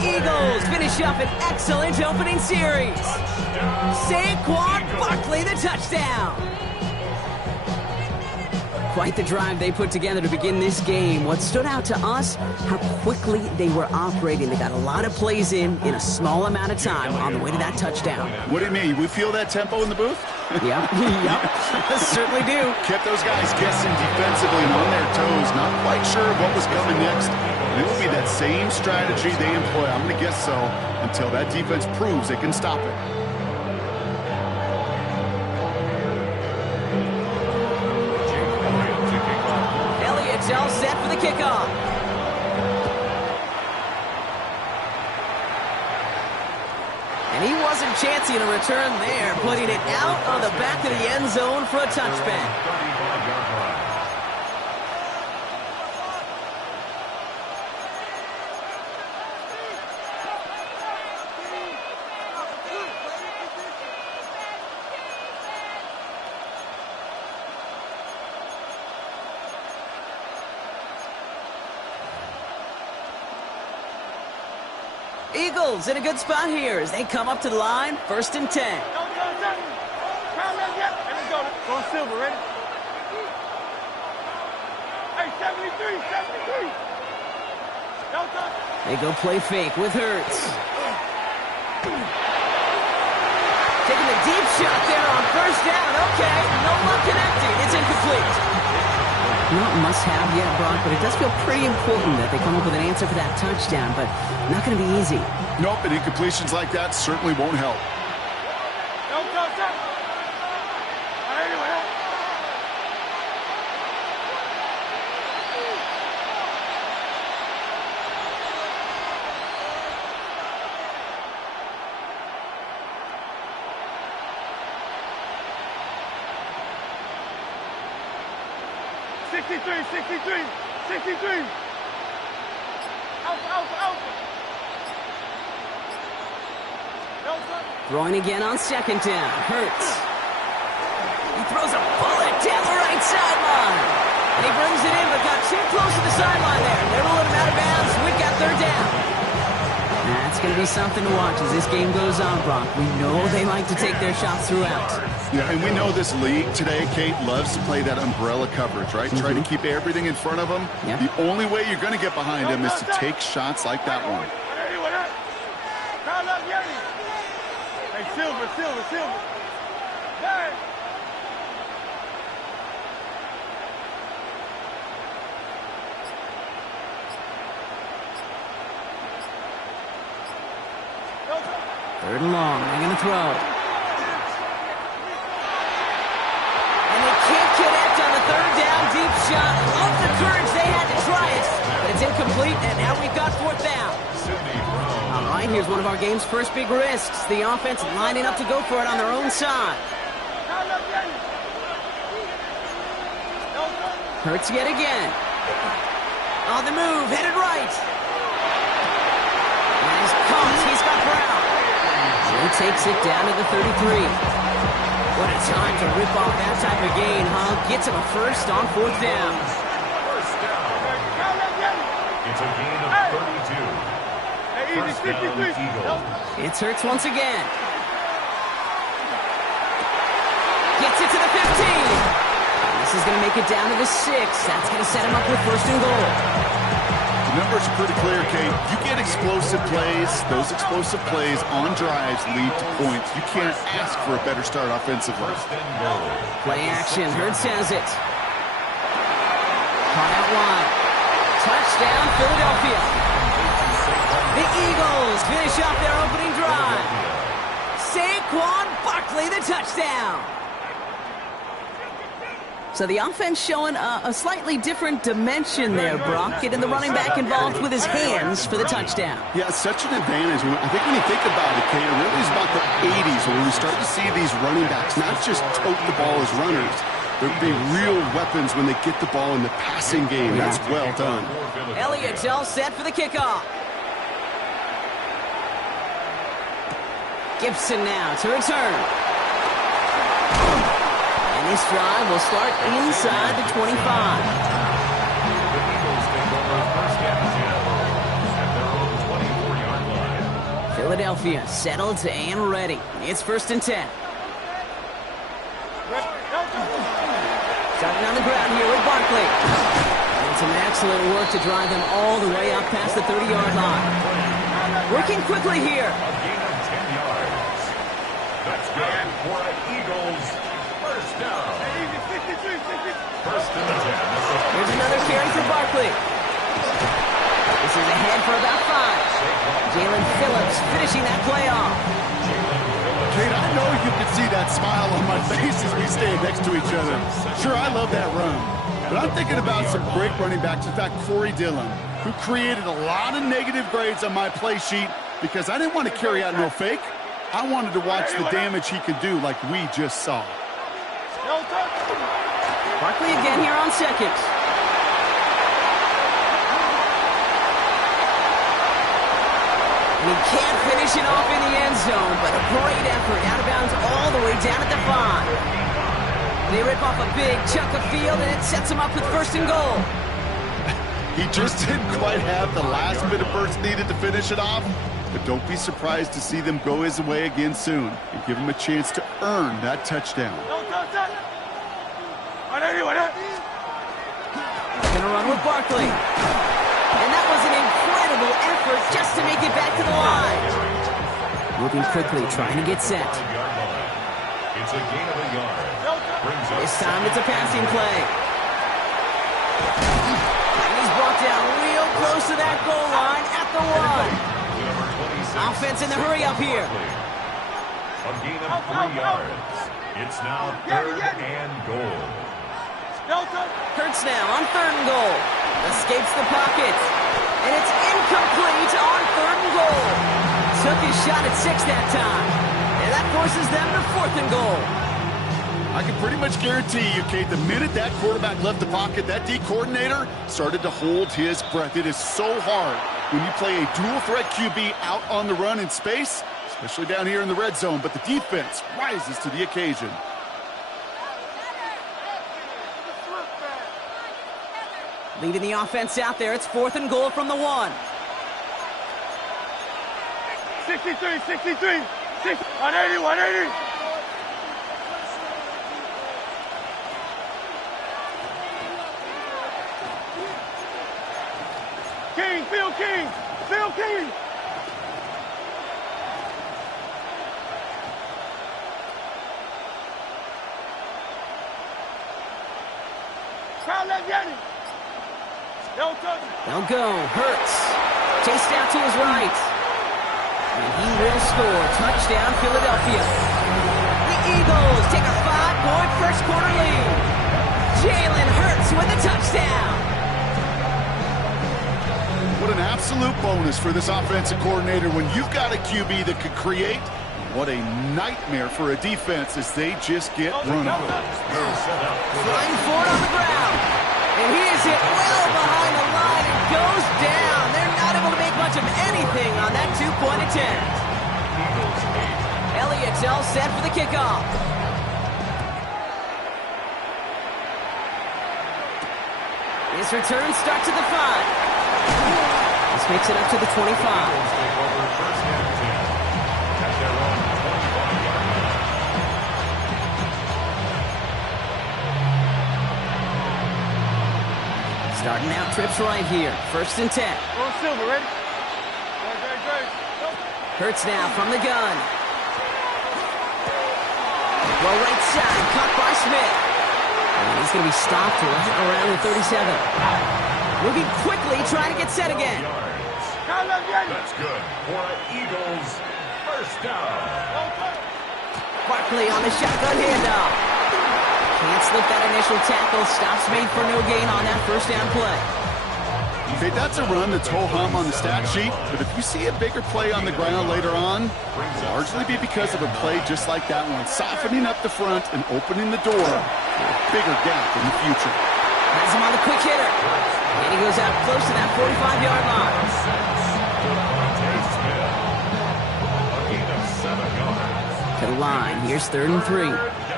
Eagles finish up an excellent opening series. Saquon Barkley, the touchdown. Quite the drive they put together to begin this game. What stood out to us, how quickly they were operating. They got a lot of plays in a small amount of time on the way to that touchdown. What do you mean? We feel that tempo in the booth? Yep, certainly do. Kept those guys guessing defensively and on their toes, not quite sure what was coming next. And it will be that same strategy they employ, I'm going to guess so, until that defense proves they can stop it. All set for the kickoff. And he wasn't chancing a return there, putting it out on the back of the end zone for a touchback. Eagles in a good spot here as they come up to the line, 1st and 10. Go Silver, ready? Hey, 73. They go play fake with Hurts. Taking a deep shot there on 1st down. Okay, no luck connecting. It's incomplete. Not must-have yet, Brock, but it does feel pretty important that they come up with an answer for that touchdown, but not going to be easy. Nope, and incompletions like that certainly won't help. Throwing again on 2nd down. Hurts. He throws a bullet down the right sideline. And he brings it in, but got too close to the sideline there. They're rolling him out of bounds. We've got 3rd down. That's going to be something to watch as this game goes on, Brock. We know they like to take their shots throughout. Yeah, and we know this league today, Kate, loves to play that umbrella coverage, right? Try to keep everything in front of them. Yep. The only way you're going to get behind them is to take shots like that one. Hey, Silver. Hey. Third and long. They're going to throw. And they can't connect on the 3rd down deep shot. Love the courage they had to try it. But it's incomplete, and now we've got 4th down. All right, here's one of our game's first big risks. The offense lining up to go for it on their own side. Hurts yet again. On the move, headed right. And he's caught. He's got Brown. He takes it down to the 33. What a time to rip off that type of gain, huh? Gets him a first on 4th down. It's a gain of 32. First down, Eagles. It's Hurts once again. Gets it to the 15. This is going to make it down to the 6. That's going to set him up with 1st and goal. The numbers are pretty clear, Kate. You get explosive plays. Those explosive plays on drives lead to points. You can't ask for a better start offensively. Play action. Hurts has it. Caught out wide. Touchdown, Philadelphia. The Eagles finish off their opening drive. Saquon Barkley, the touchdown. So the offense showing a slightly different dimension there, Brock. Getting the running back involved with his hands for the touchdown. Yeah, such an advantage. I think when you think about it, Kate, it really is about the 80s when we start to see these running backs not just tote the ball as runners. There'll be real weapons when they get the ball in the passing game. That's well done. Elliott's all set for the kickoff. Gibson now to return. And this drive will start inside the 25. The Eagles take over 1st and 10 at their own 24-yard Philadelphia settled and ready. It's 1st and 10. Starting on the ground here with Barkley. And some excellent work to drive them all the way out past the 30-yard line. Working quickly here. A gain of 10 yards. That's good for an Eagles first down. First and 10. Here's another carry for Barkley. This is ahead for about 5. Jalen Phillips finishing that play off. Kate, I know you can see that smile on my face as we stand next to each other. Sure, I love that run. But I'm thinking about some great running backs. In fact, Corey Dillon, who created a lot of negative grades on my play sheet because I didn't want to carry out no fake. I wanted to watch the damage he could do like we just saw. Barkley again here on 2nd. And he can't finish it off in the end zone, but a great effort out of bounds all the way down at the 5. They rip off a big chunk of field, and it sets them up with 1st and goal. He just didn't quite have the last bit of burst needed to finish it off, but don't be surprised to see them go his way again soon and give him a chance to earn that touchdown. Gonna run with Barkley. And that was an incredible effort just to make it back to the line. Moving quickly, trying to get set. It's a gain of a yard. This time it's a passing play. And he's brought down real close to that goal line at the 1. Offense in the hurry up here. A gain of 3 yards. It's now 3rd and goal. Hurts now on 3rd and goal. Escapes the pocket. And it's incomplete on 3rd and goal. Took his shot at 6 that time. And that forces them to 4th and goal. I can pretty much guarantee you, Kate, the minute that quarterback left the pocket, that D coordinator started to hold his breath. It is so hard when you play a dual-threat QB out on the run in space, especially down here in the red zone, but the defense rises to the occasion. Leading the offense out there, it's 4th and goal from the 1. 63, 63, 180, 180. King, Phil King, Phil King. Crowd left Yanni. They'll go. Hurts. Chased out to his right. And he will score. Touchdown, Philadelphia. The Eagles take a 5-point first quarter lead. Jalen Hurts with a touchdown. What an absolute bonus for this offensive coordinator when you've got a QB that could create. What a nightmare for a defense as they just get run over. Flying forward on the ground. And he is hit well behind the line and goes down. They're not able to make much of anything on that 2-point attempt. Elliott's all set for the kickoff. His return starts at the 5. This makes it up to the 25. Starting out trips right here. 1st and 10. Go Silver, ready? Hurts now from the gun. Well, right side, caught by Smith. And he's going to be stopped right around the 37. Moving quickly, trying to get set again. That's good for an Eagles first down. Barkley on the shotgun handoff. Can't slip that initial tackle. Stops made for no gain on that first down play. Okay, that's a run that's ho-hum on the stat sheet, but if you see a bigger play on the ground later on, it'll largely be because of a play just like that one, softening up the front and opening the door for a bigger gap in the future. Has him on the quick hitter. And he goes out close to that 45-yard line. To the line. Here's 3rd and 3. Let's go.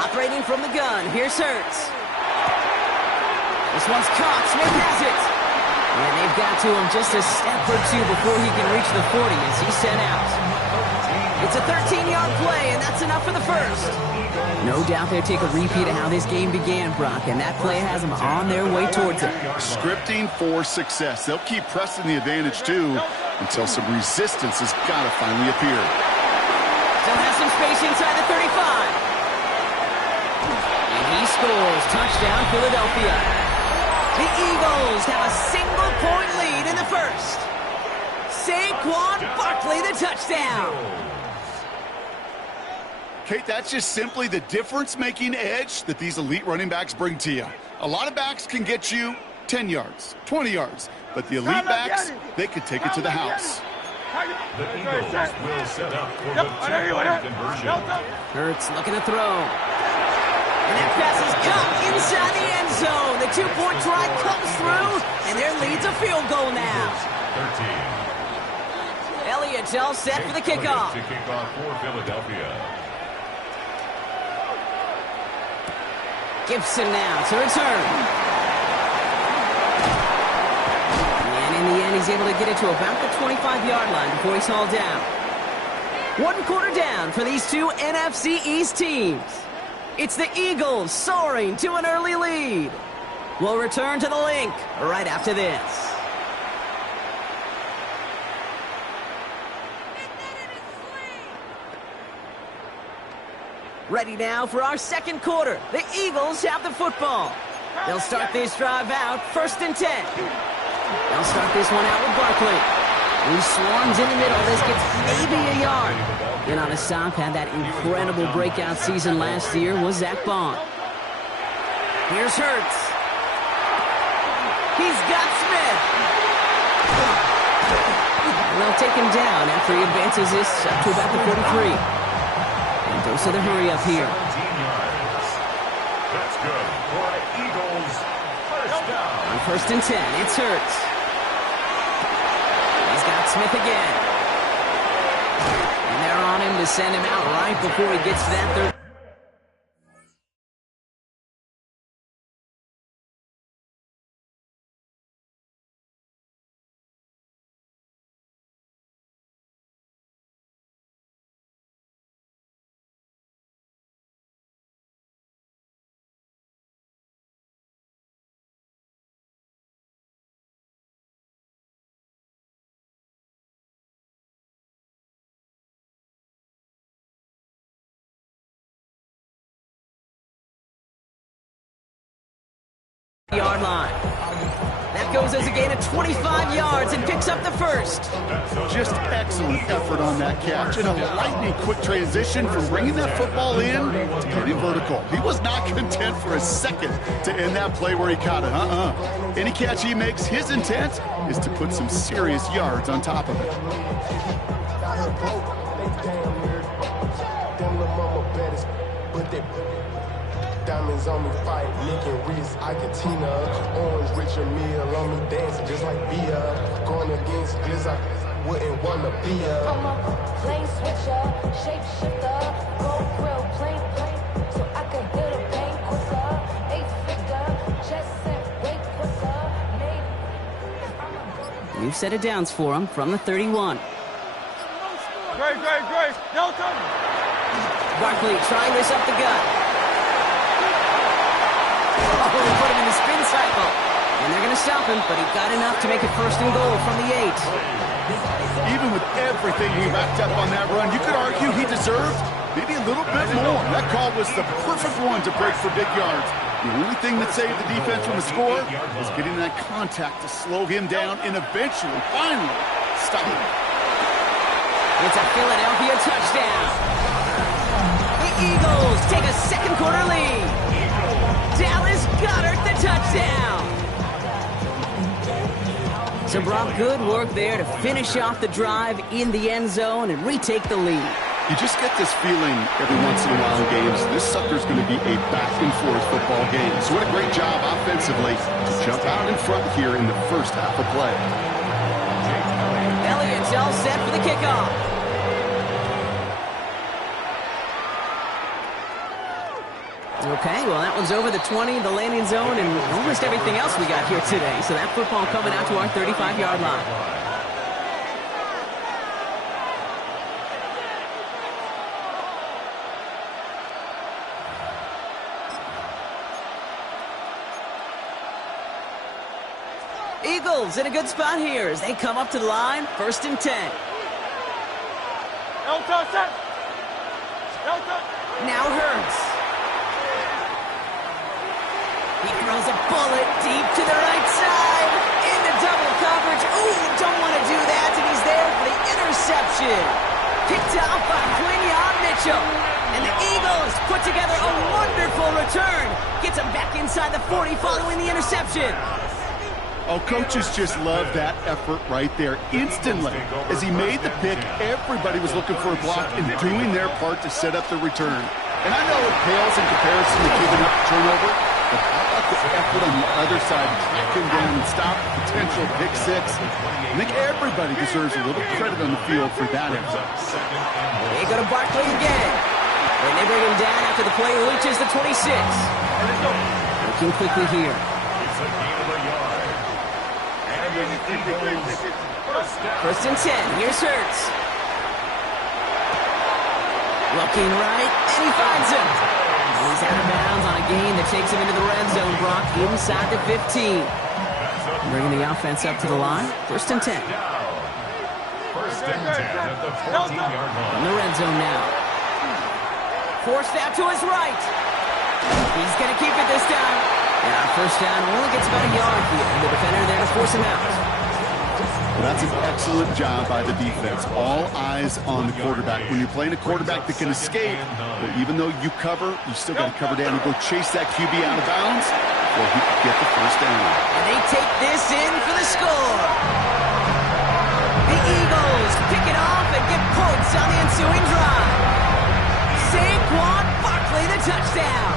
Operating from the gun. Here's Hurts. This one's caught. Smith has it. And they've got to him just a step or two before he can reach the 40 as he's sent out. It's a 13-yard play, and that's enough for the first. No doubt they'll take a repeat of how this game began, Brock, and that play has them on their way towards it. Scripting for success. They'll keep pressing the advantage, too, until some resistance has got to finally appear. Still has some space inside the 35. And he scores. Touchdown, Philadelphia. The Eagles have a single-point lead in the first. Saquon Barkley, the touchdown. Kate, that's just simply the difference-making edge that these elite running backs bring to you. A lot of backs can get you 10 yards, 20 yards, but the elite backs, they can take it to the house. The Eagles will set up for the two-point conversion. Hurts looking to throw. And that pass is caught inside the end zone. The two-point try comes through, and their lead's a field goal now. 13. Elliott's all set for the kickoff. To kick off for Philadelphia. Gibson now to return. And in the end, he's able to get it to about the 25-yard line before he's hauled down. 1 quarter down for these two NFC East teams. It's the Eagles soaring to an early lead. We'll return to the link right after this. Ready now for our second quarter. The Eagles have the football. They'll start this drive out, 1st and 10. They'll start this one out with Barkley. He swarms in the middle. This gets maybe a yard. And on a stop, had that incredible breakout season last year was Zach Bond. Here's Hurts. He's got Smith. And they'll take him down after he advances this up to about the 43. And goes to the hurry up here. 17 yards. That's good for the Eagles. First down. On 1st and 10, it's Hurts. He's got Smith again. And they're on him to send him out right before he gets to that third. Yard line. That goes as a gain of 25 yards and picks up the first. Just excellent effort on that catch and a lightning quick transition from bringing that football in to getting vertical. He was not content for a second to end that play where he caught it. Any catch he makes, his intent is to put some serious yards on top of it. Diamonds on me fight, licking wrist, Argentina. Orange Richard Mille on me dancing just like Bia. Going against this, I wouldn't want to be a. I'm a lane switcher, shape shifter, go grill, plain, so I can hit a pain quicker. 8-figure, chest and weight quicker. New set of downs for him from the 31. Great. No cover. Barkley trying this up the gut. Oh, they put him in the spin cycle. And they're going to stop him, but he got enough to make it 1st and goal from the 8. Even with everything he backed up on that run, you could argue he deserved maybe a little bit more. That call was the perfect one to break for big yards. The only thing that saved the defense from a score was getting that contact to slow him down and eventually, finally, stop him. It's a Philadelphia touchdown. The Eagles take a second quarter lead. Dallas Goedert the touchdown. So Brock, good work there to finish off the drive in the end zone and retake the lead. You just get this feeling every once in a while in games, this sucker's going to be a back-and-forth football game. So what a great job offensively to jump out in front here in the first half of play. Elliott's all set for the kickoff. Okay, well, that one's over the 20, the landing zone, and almost everything else we got here today. So that football coming out to our 35-yard line. Eagles in a good spot here as they come up to the line, 1st and 10. Now Hurts. He throws a bullet deep to the right side. Into double coverage. Ooh, don't want to do that, and he's there for the interception. Picked off by Quinyon Mitchell. And the Eagles put together a wonderful return. Gets him back inside the 40 following the interception. Oh, coaches just love that effort right there. Instantly, as he made the pick, everybody was looking for a block and doing their part to set up the return. And I know it pales in comparison to giving up a turnover, but how about the effort on the other side, tracking down and stop the potential pick six? I think everybody deserves a little credit on the field for that effort. They go to Barkley again. And they bring him down after the play reaches the 26. Looking quickly here. First and 10. Here's Hurts. Looking right, and he finds him. He's out of bounds on a gain that takes him into the red zone, Brock, inside the 15. Bringing the offense up to the line. 1st and 10. First and 10 at the 14-yard line. In the red zone now. Forced out to his right. He's going to keep it this time. Yeah, 1st down only gets about a yard here. And the defender there to force him out. Well, that's an excellent job by the defense. All eyes on the quarterback. When you're playing a quarterback that can escape, well, even though you cover, you still got to cover down and go chase that QB out of bounds before he can get the 1st down. And they take this in for the score. The Eagles pick it off and get points on the ensuing drive. Saquon Barkley, the touchdown.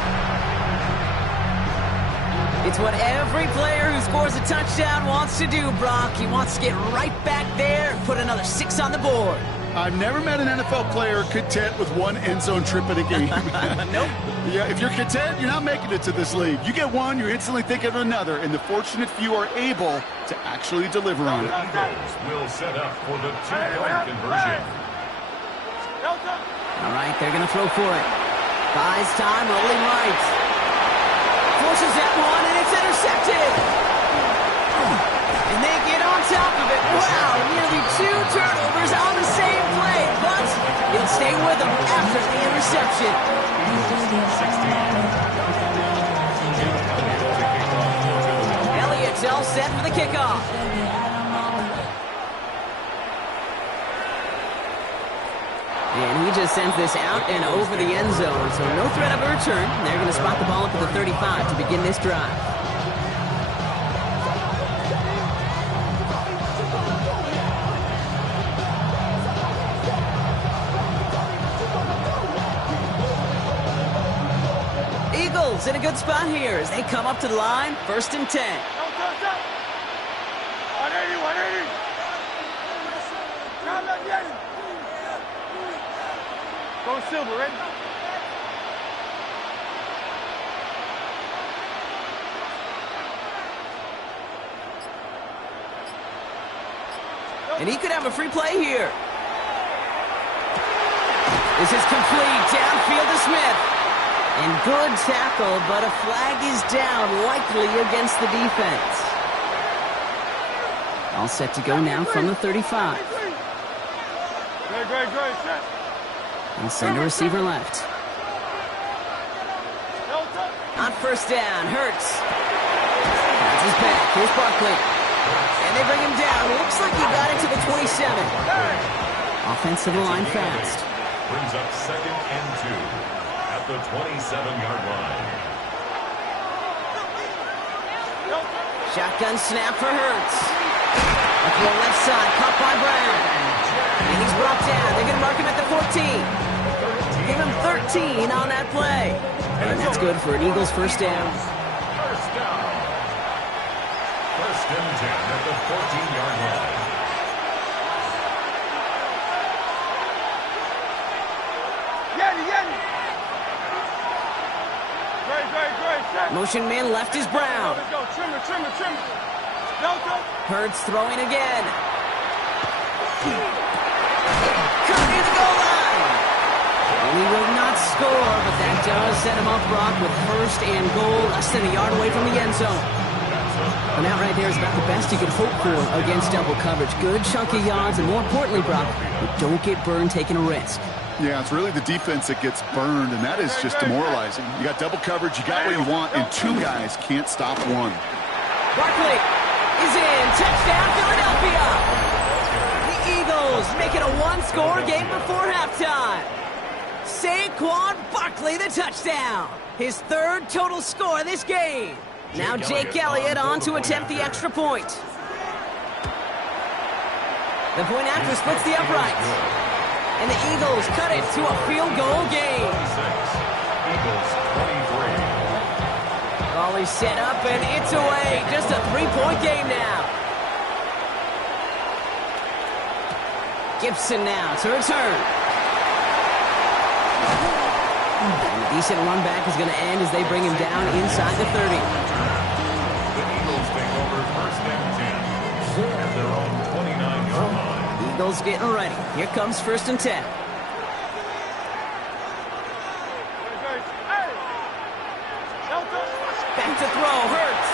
It's what every player who scores a touchdown wants to do, Brock. He wants to get right back there and put another 6 on the board. I've never met an NFL player content with one end zone trip in a game. Nope. Yeah, if you're content, you're not making it to this league. You get one, you're instantly thinking of another, and the fortunate few are able to actually deliver on it. The Eagles will set up for the 2-point conversion. All right, they're going to throw for it. Buys time, rolling right. Forces that one, and it's intercepted. And they get on top of it. Wow, nearly 2 turnovers on the same play, but it'll stay with them after the interception. Elliott's all set for the kickoff. And he just sends this out and over the end zone. So no threat of a return. They're going to spot the ball up at the 35 to begin this drive. Eagles in a good spot here as they come up to the line. 1st and 10. 180. Go Silver, ready? And he could have a free play here. This is complete. Downfield to Smith. And good tackle, but a flag is down, likely against the defense. All set to go now from the 35. Great. And send a receiver left. On 1st down, Hurts. That's his back. Here's Barkley. And they bring him down. Looks like he got into the 27. Offense to the line fast. Brings up 2nd and 2 at the 27-yard line. Shotgun snap for Hurts. Up the left side, caught by Brown. And he's brought down. They're going to mark him at the 14. Give him 13 on that play. And that's good for an Eagles 1st down. 1st down. 1st and 10 at the 14-yard line. Motion man left is Brown. Let's go. Trimmer, trimmer, trimmer. Delta. Hurts throwing again. Caught near the goal line. And he will not score, but that does set him up, Brock, with first and goal, less than a yard away from the end zone. And that right there is about the best you could hope for against double coverage. Good chunky yards, and more importantly, Brock, you don't get burned taking a risk. Yeah, it's really the defense that gets burned, and that is just demoralizing. You got double coverage, you got what you want, and two guys can't stop one. Barkley is in. Touchdown, Philadelphia. The Eagles make it a one-score game before halftime. Saquon Barkley, the touchdown. His third total score of this game. Now Jake Elliott on to attempt the extra point. The point after splits the uprights. And the Eagles cut it to a field goal game. Eagles 23. Ball is set up and it's away. Just a three-point game now. Gibson now to return. And a decent run back is going to end as they bring him down inside the 30. The Eagles take over first and 10 at their own 29-yard line. Eagles getting ready. Here comes first and 10. Back to throw. Hurts.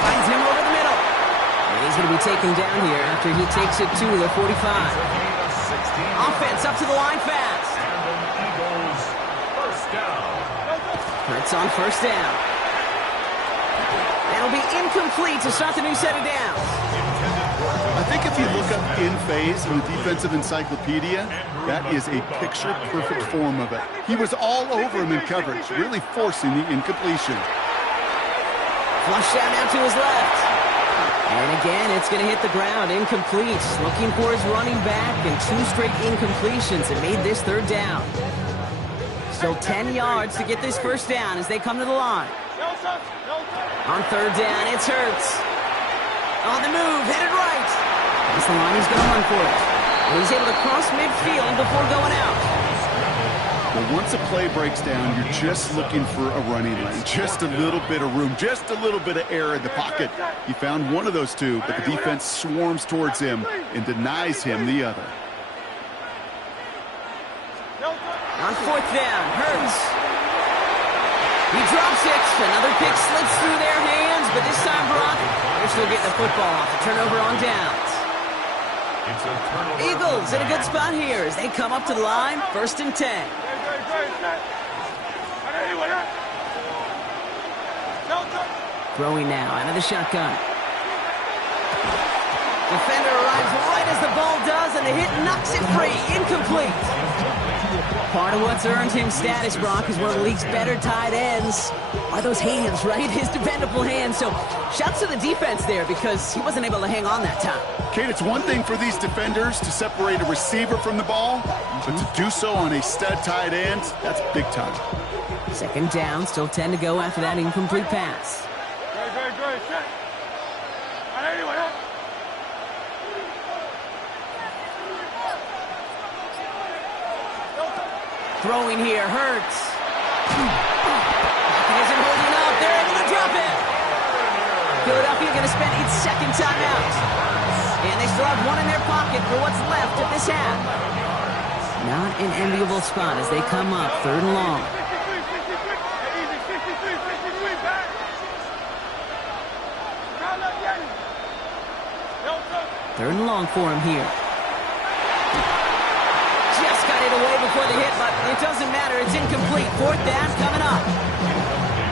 Finds him over the middle. And he's going to be taken down here after he takes it to the 45. Offense up to the line fast. And the Eagles first down. Hurts on first down. That'll be incomplete to start the new set of downs. I think if you look up in phase in the defensive encyclopedia, that is a picture-perfect form of it. He was all over him in coverage, really forcing the incompletion. Flush down now to his left. And again, it's going to hit the ground, incomplete. Looking for his running back, and two straight incompletions that made this third down. Still 10 yards to get this first down as they come to the line. On third down, it's Hurts. On the move, headed right. That's the line, he's going to run for it. And he's able to cross midfield before going out. Well, once a play breaks down, you're just looking for a running lane. Just a little bit of room, just a little bit of air in the pocket. He found one of those two, but the defense swarms towards him and denies him the other. On fourth down, Hurts. He drops it. Another pick slips through their hands, but this time, Brock, they're still getting the football off. A turnover on downs. Eagles in a good spot here as they come up to the line. First and 10. Throwing now out of the shotgun. Defender arrives right as the ball does, and the hit knocks it free. Incomplete. Part of what's earned him status, Brock, is one of the league's better tight ends. Are those hands, right? His dependable hands. So shouts to the defense there because he wasn't able to hang on that time. Kate, it's one thing for these defenders to separate a receiver from the ball, but to do so on a stud tight end, that's big time. Second down, still 10 to go after that incomplete pass. Throwing here, Hurts. He isn't holding up. They're able to drop it. Philadelphia going to spend its second timeout. And they still have one in their pocket for what's left of this half. Not an enviable spot as they come up third and long. Third and long for him here. Just got it away before the hit, but it doesn't matter. It's incomplete. Fourth down coming up.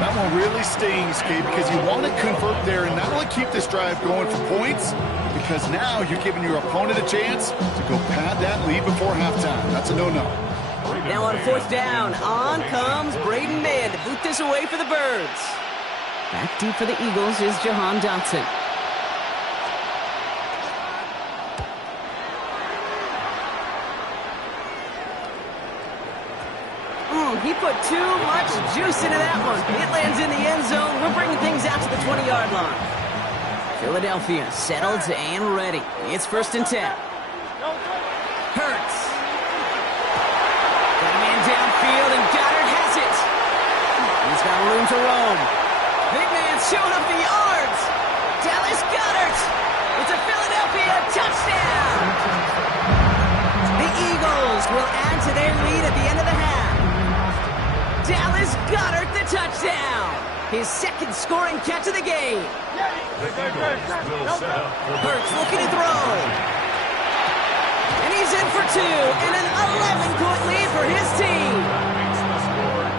That one really stings, Kate, because you want to convert there and not only keep this drive going for points, because now you're giving your opponent a chance to go pad that lead before halftime. That's a no-no. Now on fourth down, on comes Braden Mann to boot this away for the Birds. Back deep for the Eagles is Jahan Dotson. He put too much juice into that one. It lands in the end zone. We're bringing things out to the 20-yard line. Philadelphia settled and ready. It's first and 10. Hurts. Got a man downfield, and Goddard has it. He's got Now room to roam. Big man showing up the yards. Dallas Goedert. It's a Philadelphia touchdown. The Eagles will add to their lead at the end of the half. Dallas Goedert the touchdown. His second scoring catch of the game. The Eagles will set up for Hurts looking to throw. And he's in for two. And an 11-point lead for his team.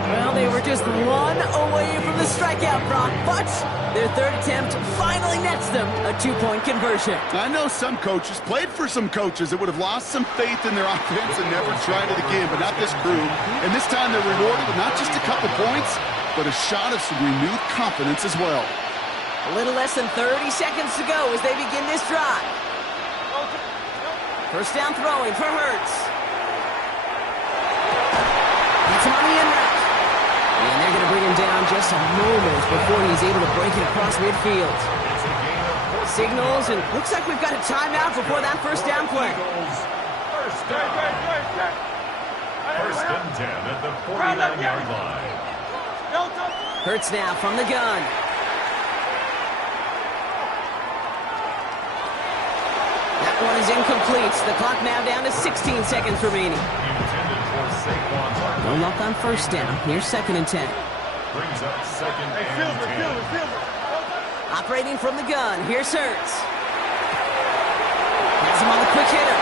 Well, they were just one away from the strikeout, Brock, but their third attempt finally nets them a 2-point conversion. I know some coaches, played for some coaches that would have lost some faith in their offense and never tried it again, but not this crew. And this time they're rewarded with not just a couple points, but a shot of some renewed confidence as well. A little less than 30 seconds to go as they begin this drive. First down throwing for Hurts. Gets him on the in route. And they're going to bring him down just a moment before he's able to break it across midfield. Signals, and looks like we've got a timeout before that first down play. First down. First and 10 at the 49-yard line. Hurts now from the gun. That one is incomplete. The clock now down to 16 seconds remaining. No luck on first down. Here's second and 10. Brings up second and 10. Operating from the gun. Here's Hurts. Has him on the quick hitter.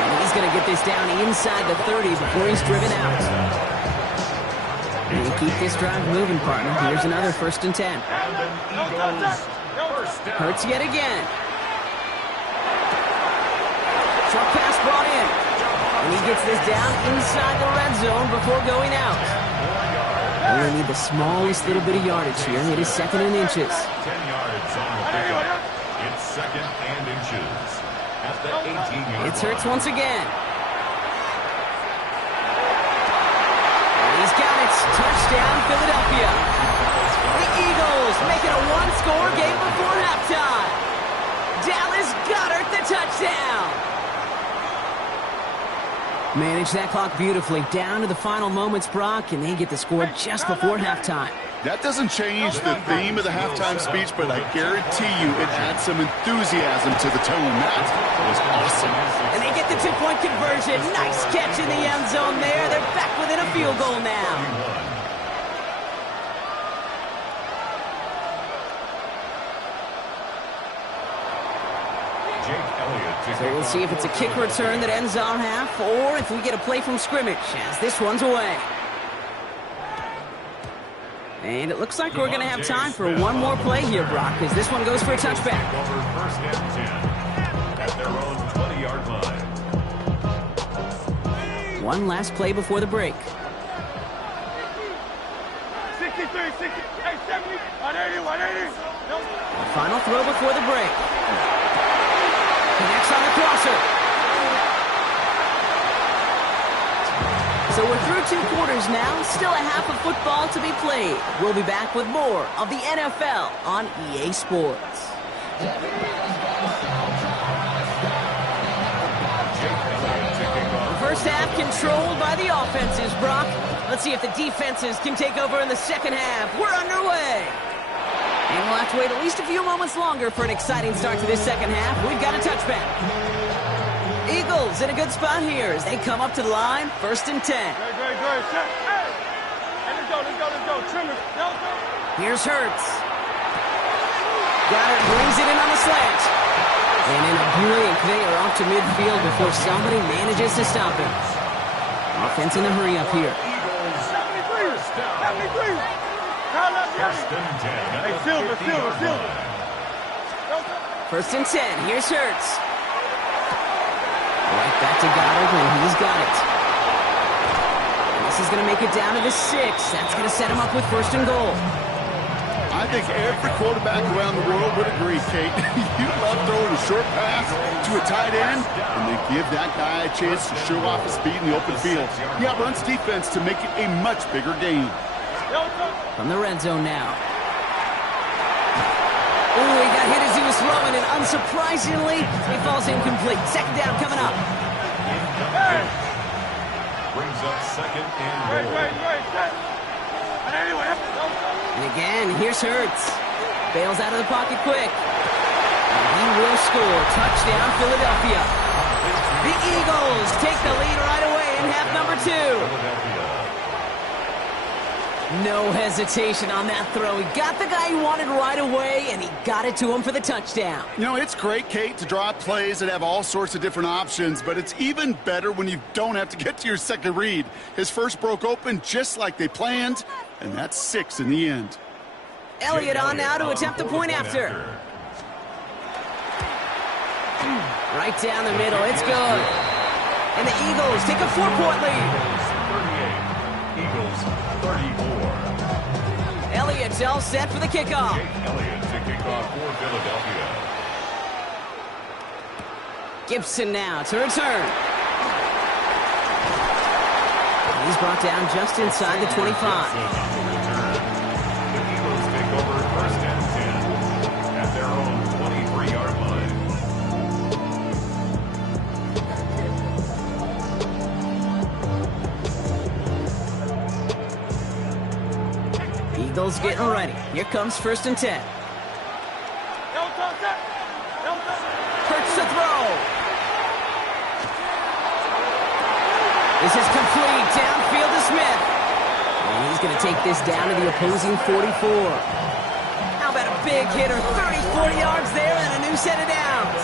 And he's going to get this down inside the 30 before he's driven out. And keep this drive moving, partner. Here's another first and 10. Hurts yet again. Short pass brought in. And he gets this down inside the red zone before going out. Only need the smallest little bit of yardage here. It is second and inches. 10 yards on the pickup. It's second and inches at the 18-yard It's Hurts once again. And he's got it. Touchdown, Philadelphia. The Eagles make it a one-score game before halftime. Dallas Goedert the touchdown. Manage that clock beautifully. Down to the final moments, Brock, and they get the score just before halftime. That doesn't change the theme of the halftime speech, but I guarantee you it adds some enthusiasm to the tone. That was awesome. And they get the 2-point conversion. Nice catch in the end zone there. They're back within a field goal now. So we'll see if it's a kick return that ends our half, or if we get a play from scrimmage as this one's away. And it looks like we're going to have time for one more play here, Brock, as this one goes for a touchback. First and 10 at their own 20-yard line. One last play before the break. 63, 60, 70, 180. Final throw before the break. Connects on the crosser. So we're through 2 quarters now. Still a half of football to be played. We'll be back with more of the NFL on EA Sports. The first half controlled by the offenses, Brock. Let's see if the defenses can take over in the second half. We're underway. And we'll have to wait at least a few moments longer for an exciting start to this second half. We've got a touchback. Eagles in a good spot here as they come up to the line. First and 10. Great. Hey, let's go. Trim it. Here's Hurts. Goddard brings it in on the slant. And in a brilliant clear off to midfield before somebody manages to stop him. Offense in a hurry up here. 73. First and 10 at the Silver. 50-yard line. First and 10. Here's Hurts. Right back to Goddard, and he's got it. And this is going to make it down to the 6. That's going to set him up with first and goal. I think every quarterback around the world would agree, Kate. You love throwing a short pass to a tight end, and they give that guy a chance to show off his speed in the open field. He outruns defense to make it a much bigger game. From the red zone now. Oh, he got hit as he was throwing, and unsurprisingly, he falls incomplete. Second down coming up. Brings up second and goal. And again, here's Hurts. Bails out of the pocket quick. And he will score. Touchdown, Philadelphia. The Eagles take the lead right away in half number 2. No hesitation on that throw. He got the guy he wanted right away, and he got it to him for the touchdown. You know, it's great, Kate, to draw up plays that have all sorts of different options, but it's even better when you don't have to get to your second read. His first broke open just like they planned, and that's 6 in the end. Elliott on now to attempt a point after. Right down the middle. It's good. And the Eagles take a 4-point lead. Eagles 34. Elliott's all set for the kickoff. Elliott to kick off for Philadelphia. Gibson now to return. He's brought down just inside the 25. The Eagles take over 1st and 10 at their own 23-yard line. Eagles getting ready. Here comes 1st and 10. Hurts to throw. This is complete. Downfield to Smith. And he's going to take this down to the opposing 44. How about a big hitter? 30, 40 yards there and a new set of downs.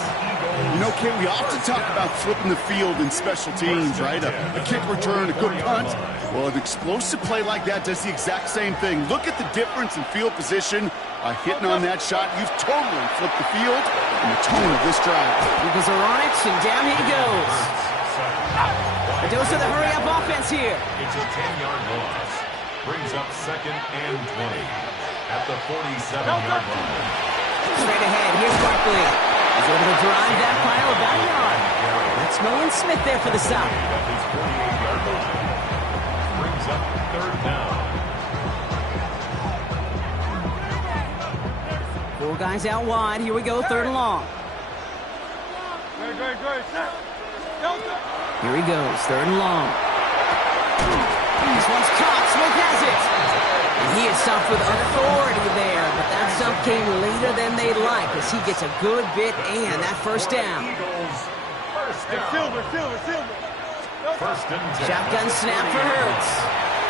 You know, Kate, we often talk about flipping the field in special teams, right? A kick return, a good punt. Well, an explosive play like that does the exact same thing. Look at the difference in field position. By hitting on that shot, you've totally flipped the field and the tone of this drive. Eagles are on it, and down he goes. A dose of the hurry-up offense here. It's a 10-yard loss. Brings up 2nd and 20 at the 47-yard line. Straight ahead, here's Barkley. He's able to drive that pile about a yard. That's Nolan Smith there for the stop. At his 48-yard line. Brings up 3rd down. 4 guys out wide. Here we go, 3rd and long. Here he goes, 3rd and long. This one's caught. Smith has it. And he is stopped with authority there, but that stop came later than they'd like as he gets a good bit and that 1st down. Eagles, 1st down. First and 10. Shotgun snap for Hurts.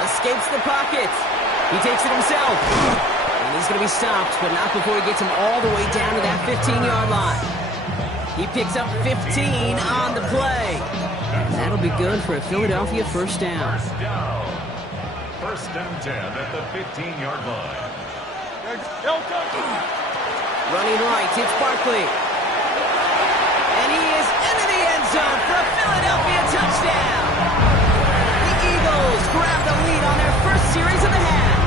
Escapes the pocket. He takes it himself. And he's going to be stopped, but not before he gets him all the way down to that 15-yard line. He picks up 15 on the play. And that'll be good for a Philadelphia 1st down. First down. 1st and 10 at the 15-yard line. Running right, it's Barkley. And he is into the end zone for a Philadelphia touchdown. The Eagles grab the lead on their first series of the half.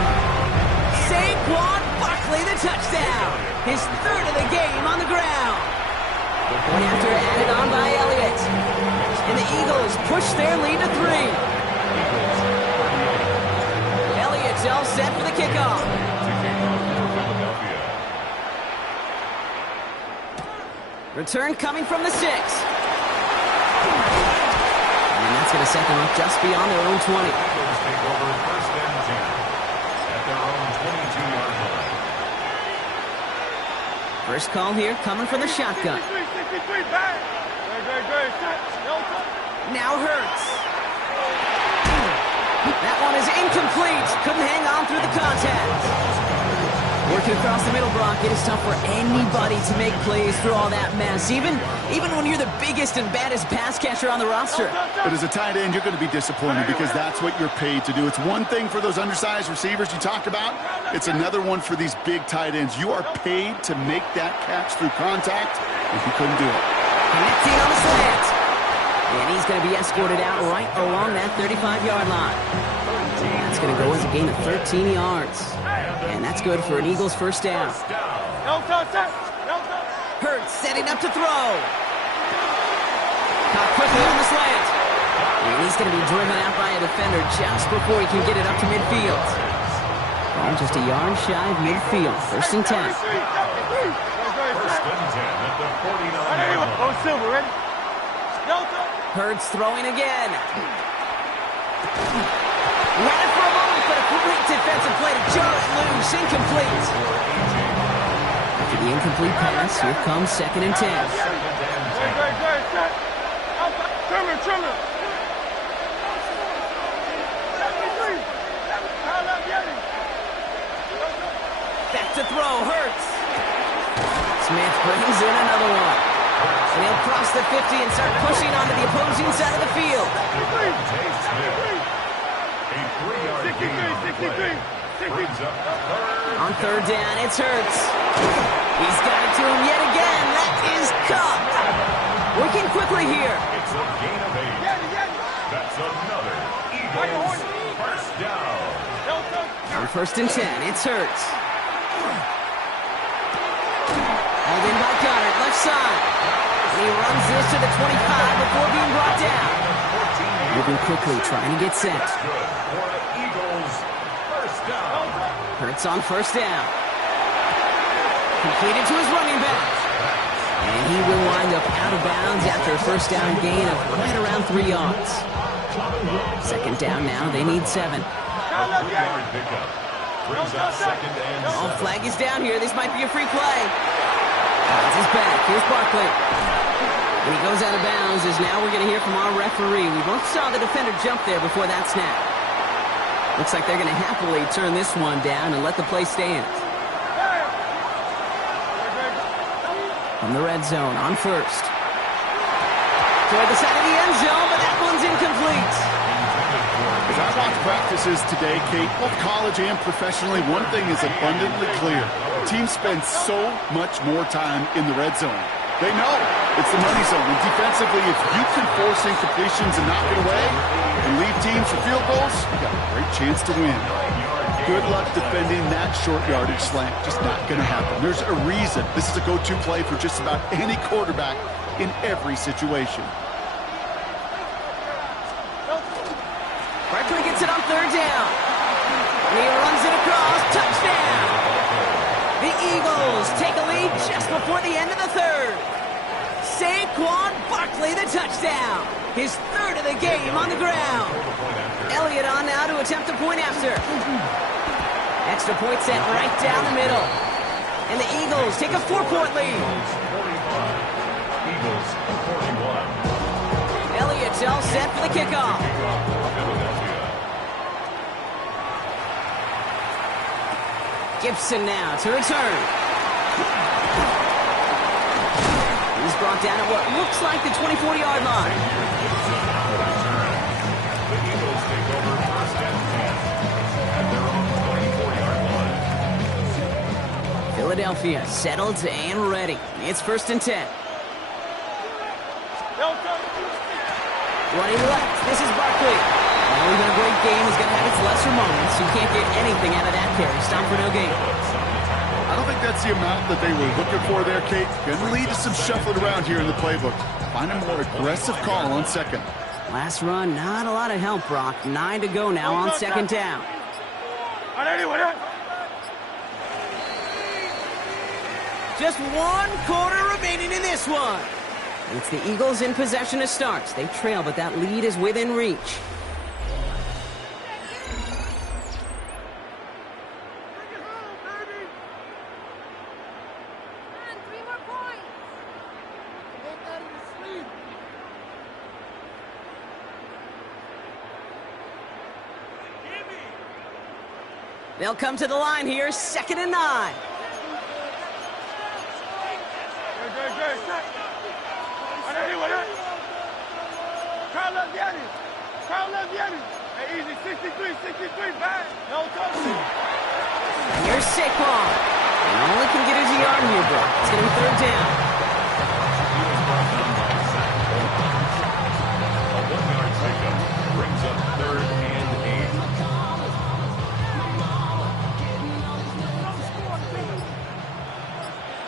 Saquon Barkley, the touchdown. His 3rd of the game on the ground. Point after added on by Elliott. And the Eagles push their lead to 3. Elliott's all set for the kickoff. Return coming from the 6. And that's going to set them up just beyond their own 20. Eagles take over 1st and 10 at their own 22-yard line. First call here coming from the shotgun. Now Hurts. That one is incomplete. Couldn't hang on through the contact. Working across the middle, Brock, it is tough for anybody to make plays through all that mess, even when you're the biggest and baddest pass catcher on the roster. But as a tight end, you're going to be disappointed because that's what you're paid to do. It's one thing for those undersized receivers you talked about. It's another one for these big tight ends. You are paid to make that catch through contact if you couldn't do it. Connecting on the slant. And he's going to be escorted out right along that 35-yard line. That's going to go as a gain of 13 yards. And that's good for an Eagles 1st down. Hurts setting up to throw. Caught quickly on the slant. And he's going to be driven out by a defender just before he can get it up to midfield. Ball just a yard shy of midfield. 1st and 10. 1st and 10 at the 49-yard line. Hurts throwing again. Ran it for a moment, but a great defensive play to jar it loose. Incomplete. After the incomplete pass, here comes 2nd and 10. Trimmer. Back to throw, Hurts. Smith brings in another one. And he'll cross the 50 and start pushing onto the opposing side of the field. On 3rd down, it's Hurts. He's got it to him yet again. That is Cup. Working quickly here. It's a gain of 8. That's another Eagles first down. On 1st and 10, it's Hurts. Held in by Goddard, left side. And he runs this to the 25 before being brought down. Moving quickly, trying to get set. Eagles first down. Hurts on 1st down. Completed to his running back. And he will wind up out of bounds after a 1st down gain of right around 3 yards. 2nd down now, they need 7. Oh, flag is down here. This might be a free play. That's his back. Here's Barkley. And he goes out of bounds as now we're going to hear from our referee. We both saw the defender jump there before that snap. Looks like they're going to happily turn this one down and let the play stand. From the red zone on 1st. Toward the side of the end zone, but that one's incomplete. As I watch practices today, Kate, both college and professionally, one thing is abundantly clear. Teams spend so much more time in the red zone. They know it's the money zone. And defensively, if you can force incompletions and knock it away and lead teams for field goals, you got a great chance to win. Good luck defending that short yardage slant. Just not going to happen. There's a reason this is a go-to play for just about any quarterback in every situation. Barkley gets it on 3rd down. And he runs it across. Touchdown! The Eagles take a lead just before the end of the 3rd. Saquon Barkley, the touchdown. His 3rd of the game on the ground. Elliott on now to attempt a point after. Extra point set right down the middle. And the Eagles take a 4-point lead. Eagles 41. Elliott's all set for the kickoff. Gibson now to return. He's brought down at what looks like the 24-yard line. The Eagles take over 1st and 10 at their own 24-yard line. Philadelphia settled and ready. It's 1st and 10. Running left. This is Barkley. Now even a great game is going to have its lesser moments. You can't get anything out of that carry. Stop for no gain. I don't think that's the amount that they were looking for there, Kate. Going to lead to some shuffling around here in the playbook. Find a more aggressive call on 2nd. Last run, not a lot of help, Brock. 9 to go now on 2nd down. Just 1 quarter remaining in this one. It's the Eagles in possession to start. They trail, but that lead is within reach. They'll come to the line here, 2nd and 9. Hey, easy, 63, back. No touching. Here's Saquon. And all he can get is a yard here, Brock. It's going to be 3rd down. A 1-yard pickup brings up 3rd and 8.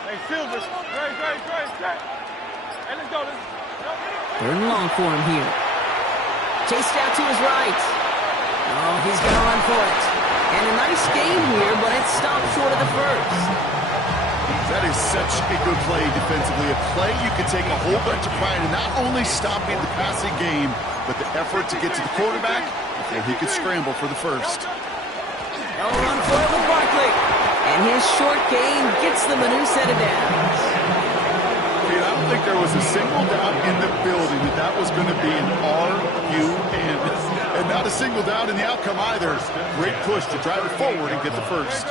Hey, Silver. Great. Hey, let's go. 3rd and long for him here. Chased out to his right. Oh, he's going to run for it. And a nice game here, but it stopped short of the 1st. That is such a good play defensively. A play you can take a whole bunch of pride in not only stopping the passing game, but the effort to get to the quarterback And he could scramble for the first. They'll run for it with Barkley. And his short gain gets them a new set of downs. Dude, I don't think there was a single doubt in the building that was going to be an RUN. And not a single doubt in the outcome either. Great push to drive it forward and get the first.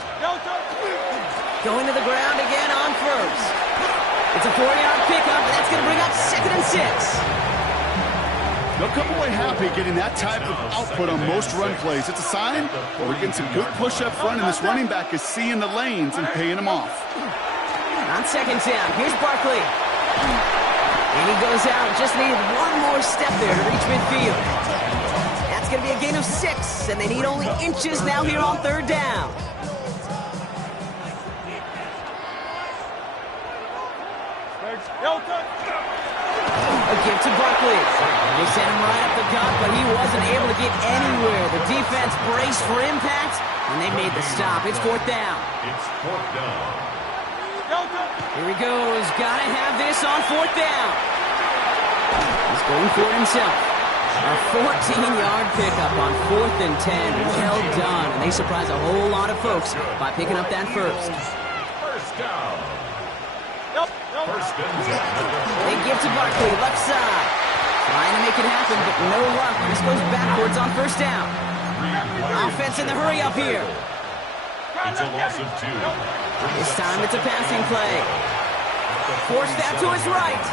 Going to the ground again on first. It's a 4-yard pickup, and that's going to bring up 2nd and 6. They'll come away happy getting that type of output on most run plays. It's a sign that we're getting some good push up front, and this running back is seeing the lanes and paying them off. On 2nd down, here's Barkley. And he goes out, just needed one more step there to reach midfield. That's going to be a gain of 6, and they need only inches now here on 3rd down. A give to Barkley. They sent him right up the gut, but he wasn't able to get anywhere. The defense braced for impact, and they made the stop. It's 4th down. It's 4th down. Here he goes. Gotta have this on 4th down. He's going for it himself. A 14-yard pickup on 4th and 10. Well done. And they surprise a whole lot of folks by picking up that first. First down. First and 10. They give to Barkley, left side. Trying to make it happen, but no luck. This goes backwards on 1st down. Offense in the hurry up here. It's a loss of 2. This time it's a passing play. Forced out to his right.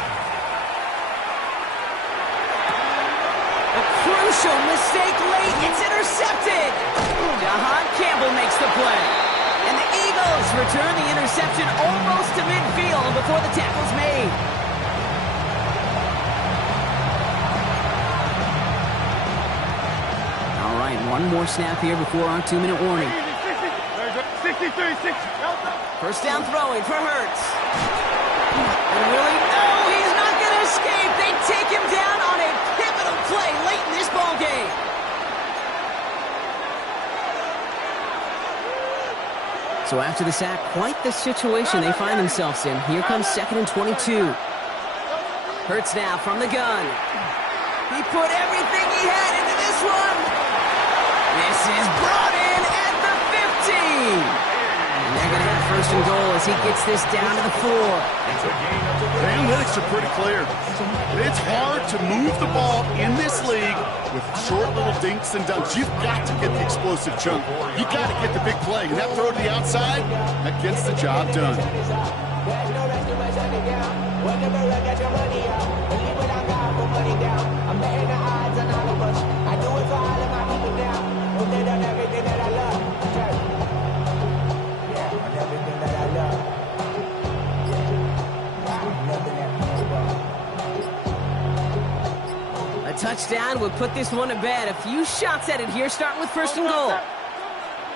A crucial mistake late. It's intercepted. Jahan Campbell makes the play. And the Eagles return the interception almost to midfield before the tackle's made. All right, one more snap here before our 2-minute warning. 63, 6. 1st down throwing for Hurts. And really, no, he's not going to escape. They take him down on a pivotal play late in this ball game. So after the sack, quite the situation they find themselves in. Here comes 2nd and 22. Hurts now from the gun. He put everything he had into this one. This is brought in at the 15. And they're going to have 1st and goal as he gets this down to the 4. The analytics are pretty clear. It's hard to move the ball in this league with short little dinks and dunks. You've got to get the explosive chunk. You've got to get the big play. And that throw to the outside, that gets the job done. A touchdown would put this one to bed. A few shots at it here, starting with 1st and goal.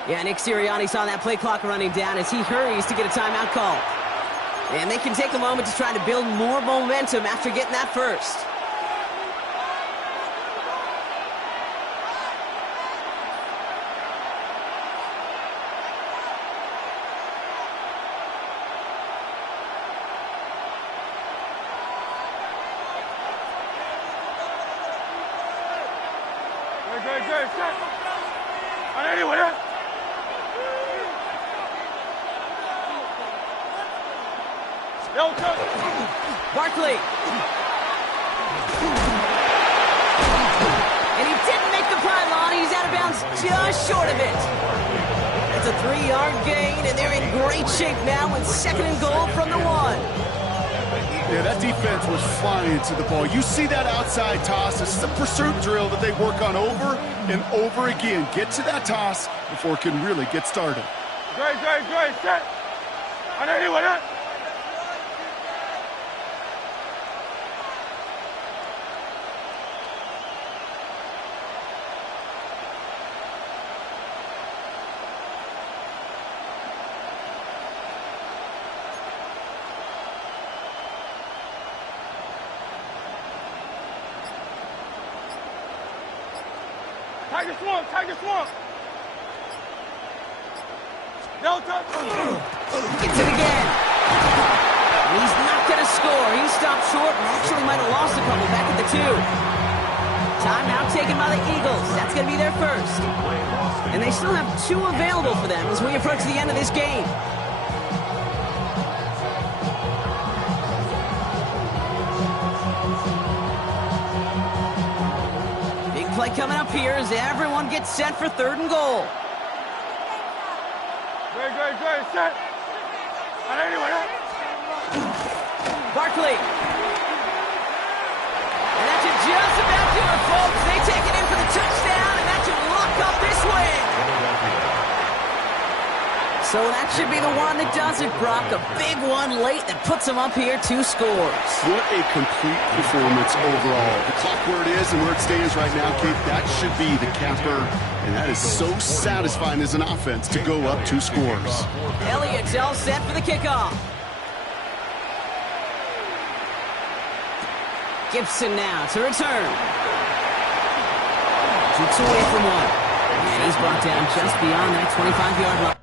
Yeah, Nick Sirianni saw that play clock running down as he hurries to get a timeout call. And they can take a moment to try to build more momentum after getting that first. Barkley. And he didn't make the pylon. He's out of bounds just short of it. It's a 3-yard gain, and they're in great shape now with 2nd and goal from the 1. Yeah, that defense was flying to the ball. You see that outside toss. This is a pursuit drill that they work on over and over again. Get to that toss before it can really get started. Great, set. I know you want it. Tag the swamp. Delta. Gets it again. And he's not going to score. He stopped short and actually might have lost a couple back at the 2. Timeout taken by the Eagles. That's going to be their first. And they still have 2 available for them as we approach the end of this game. Big play coming up here as everyone gets set for 3rd and goal. Good, set. Barkley. And that should just about do it, folks. They take it in for the touchdown, and that should lock up this win. So that should be the one that does it, Brock. A big one late that puts them up here 2 scores. What a complete performance overall. The clock where it is and where it stands right now, Kate, that should be the capper. And that is so satisfying as an offense to go up 2 scores. Elliott's all set for the kickoff. Gibson now to return. 2 away from 1. And he's brought down just beyond that 25-yard line.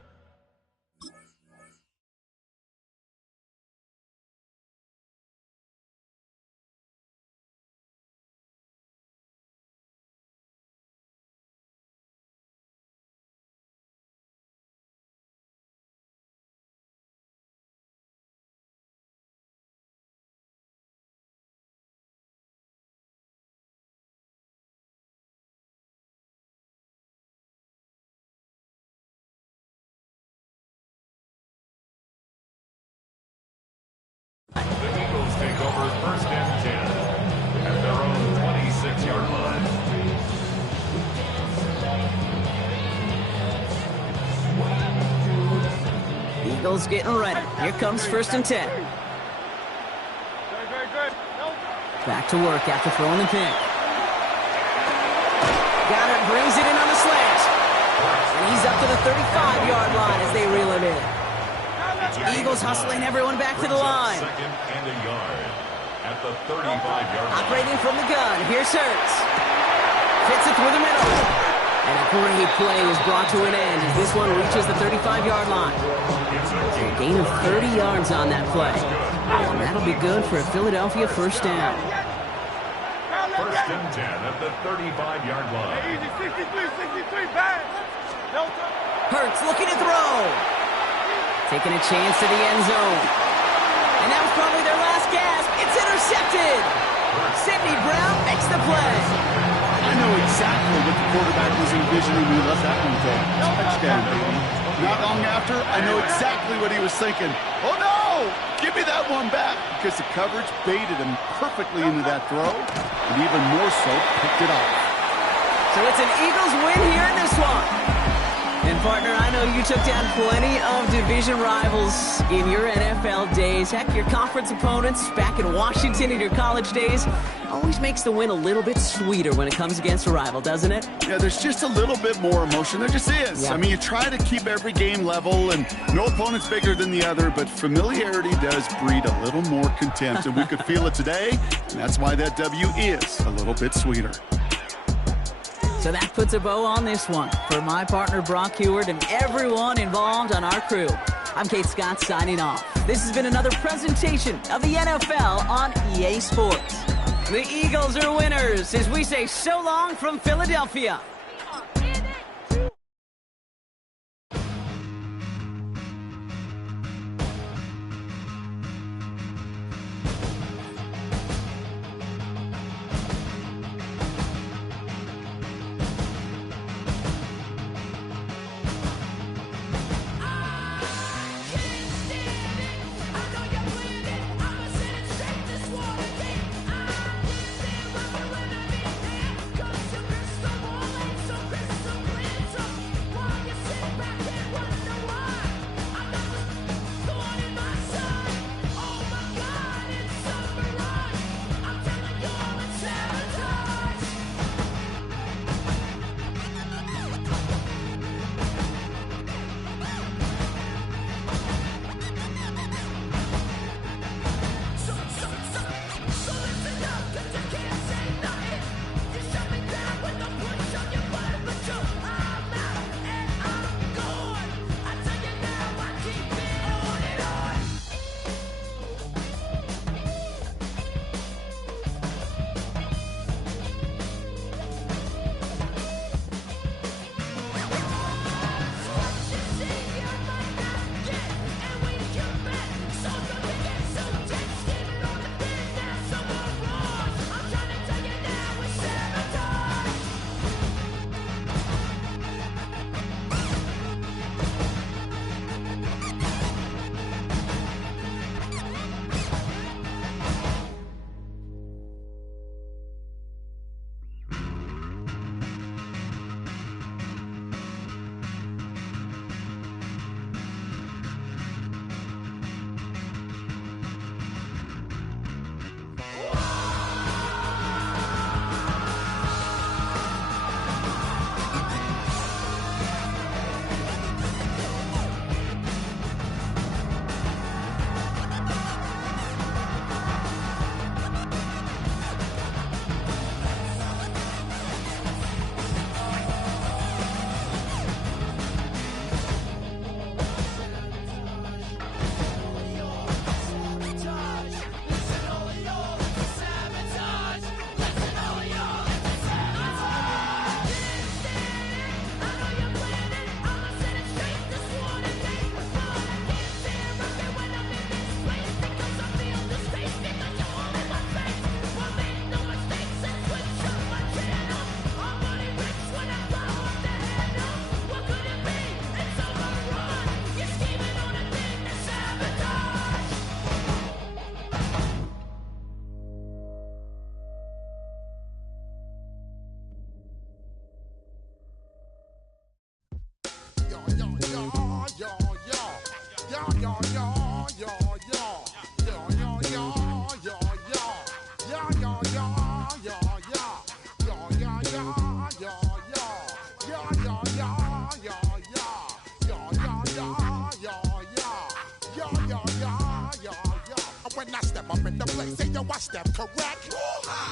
The Eagles take over 1st and 10 at their own 26-yard line. Eagles getting ready. Here comes 1st and 10. Good. Back to work after throwing the pick. Got it, brings it in on the slant. And he's up to the 35-yard line as they reel him in. Eagles hustling everyone back to the line. 2nd and a yard at the 35-yard line. Operating from the gun. Here's Hurts. Fits it through the middle. And a great play is brought to an end as this one reaches the 35-yard line. A gain of 30 yards on that play. And that'll be good for a Philadelphia 1st down. 1st and 10 at the 35-yard line. Easy, 63, pass. Hurts looking to throw. Taking a chance to the end zone. And that was probably their last gasp. It's intercepted. Sidney Brown makes the play. I know exactly what the quarterback was envisioning when he left that one take. Touchdown, baby. Not long after, I know exactly what he was thinking. Oh, no! Give me that one back. Because the coverage baited him perfectly into that throw. And even more so, picked it off. So it's an Eagles win here in this one. And partner, I know you took down plenty of division rivals in your NFL days. Heck, your conference opponents back in Washington in your college days always makes the win a little bit sweeter when it comes against a rival, doesn't it? Yeah, there's just a little bit more emotion. There just is. Yeah. I mean, you try to keep every game level, and no opponent's bigger than the other, but familiarity does breed a little more contempt, and we could feel it today, and that's why that W is a little bit sweeter. So that puts a bow on this one. For my partner, Brock Heward, and everyone involved on our crew, I'm Kate Scott signing off. This has been another presentation of the NFL on EA Sports. The Eagles are winners as we say so long from Philadelphia. when I step up in the place. Say, yo, I step correct.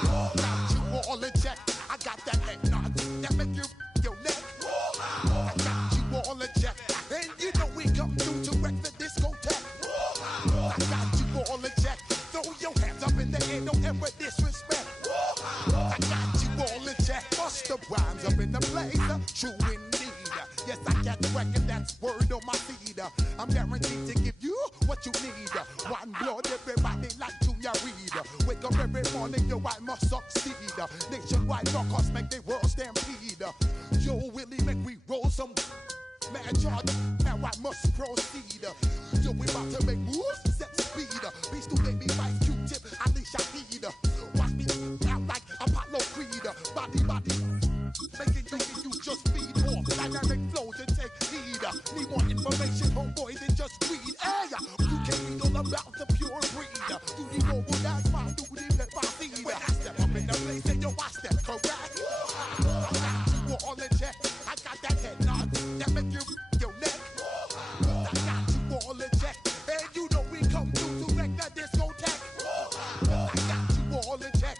Got you all in check. I got that head nod that make you your neck. I got you all in check. And you know we come through to wreck the discotheque. I got you all in check. Throw your hands up in the air, don't ever disrespect. I got you all in check. Bust the rhymes up in the place. True indeed. Yes, I got the record, that's word on my feed. I'm guaranteed to give you what you need. One blood, everybody like Junior Reed. Wake up every morning, yo, I must succeed. Nationwide rockers make the world stampede. Yo, Willie, make we roll some mad charge. Now I must proceed. Yo, we about to make moves, set speed. Beast to baby, vice Q-tip, Ali Shaheed. Watch me out like Apollo Creed. Body, making you just feed off. Dynamic flows and take heed. Need more information, homeboy, than just read. Hey, you can read all about the pure breed. Do you know what that's my duty? Let my seed. When I step up in the place, then yo, I step correct. I got you all in check. I got that head nod that make you your neck. I got you all in check. And you know we come through to wreck the discotheque. I got you all in check.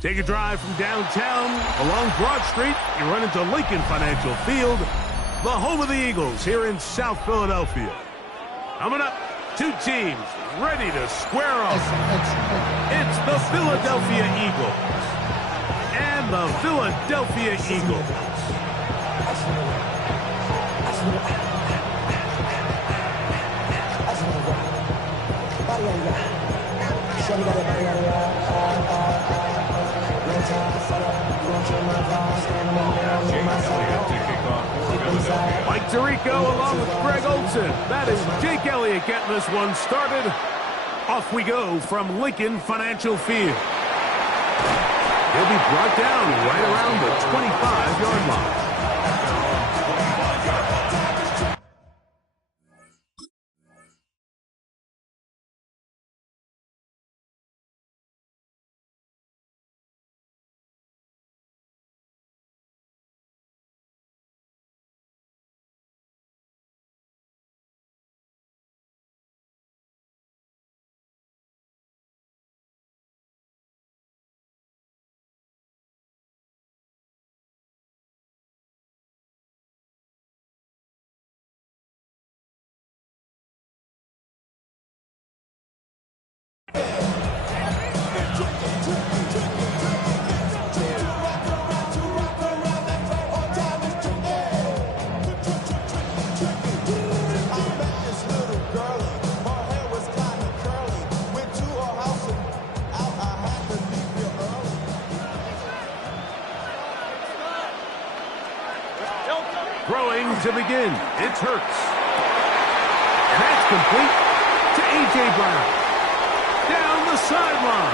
Take a drive from downtown along Broad Street. You run into Lincoln Financial Field, the home of the Eagles here in South Philadelphia. Coming up, two teams ready to square off. It's the Philadelphia Eagles and the Philadelphia Eagles. Mike Tirico along with Greg Olson. That is Jake Elliott getting this one started. Off we go from Lincoln Financial Field. He'll be brought down right around the 25-yard line. Throwing to begin, it's Hurts. And that's complete to A.J. Brown. Down the sideline.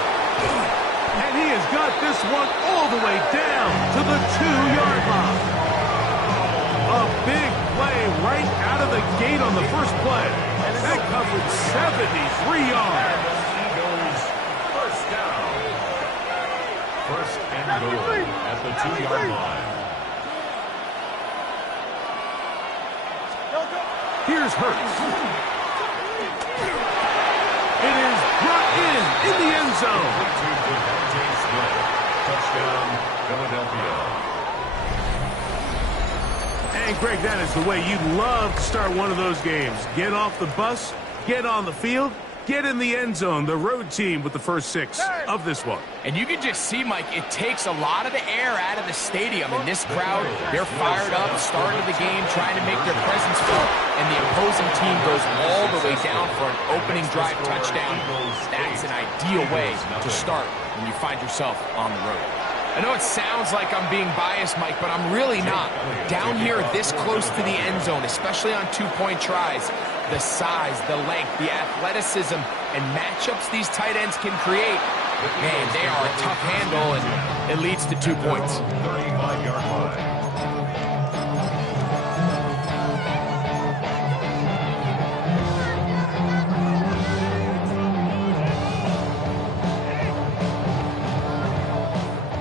And he has got this one all the way down to the 2-yard line. A big play right out of the gate on the first play. That covered 73 yards. Eagles, first down. First and goal at the 2-yard line. Here's Hurts. It is brought in the end zone. Touchdown, Philadelphia. And Greg, that is the way you'd love to start one of those games. Get off the bus, get on the field, get in the end zone. The road team with the first 6 of this one. And you can just see, Mike, it takes a lot of the air out of the stadium. And this crowd, they're fired up, starting the game, trying to make their presence felt. And the opposing team goes all the way down for an opening drive touchdown. That's an ideal way to start when you find yourself on the road. I know it sounds like I'm being biased, Mike, but I'm really not. Down here this close to the end zone, especially on two-point tries, the size, the length, the athleticism, and matchups these tight ends can create, man, they are a tough handle, and it leads to 2 points. 35-yard line.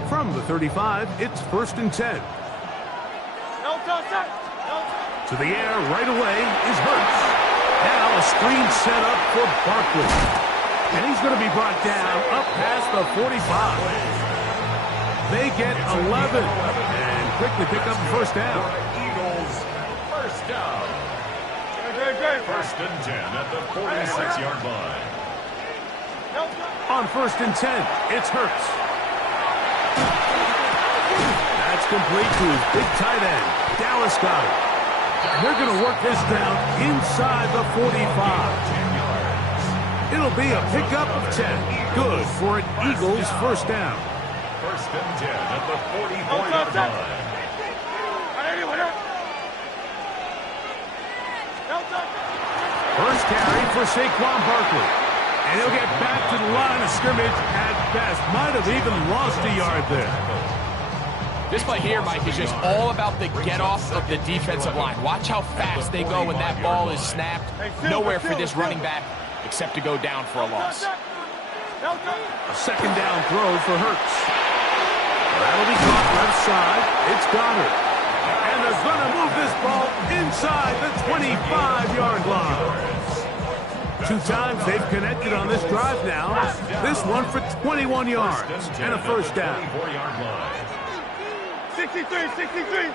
From the 35, it's 1st and 10. To the air right away is Hurts. Now a screen set up for Barkley. And he's going to be brought down up past the 45. They get 11 and quickly pick up the first down. Eagles, first down. First and 10 at the 46-yard line. On first and 10, it's Hurts. That's complete to his big tight end, Dallas Goedert. And they're going to work this down inside the 45. It'll be a pickup of 10. Good for an Eagles first down. First and 10 at the 44-yard line. First carry for Saquon Barkley. And he'll get back to the line of scrimmage at best. Might have even lost a yard there. This play here, Mike, is just all about the get-off of the defensive line. Watch how fast they go when that ball is snapped. Nowhere for this running back except to go down for a loss. A second down throw for Hurts. That'll be caught left side. It's Goddard. And they're going to move this ball inside the 25-yard line. 2 times they've connected on this drive now. This one for 21 yards and a first down. 63.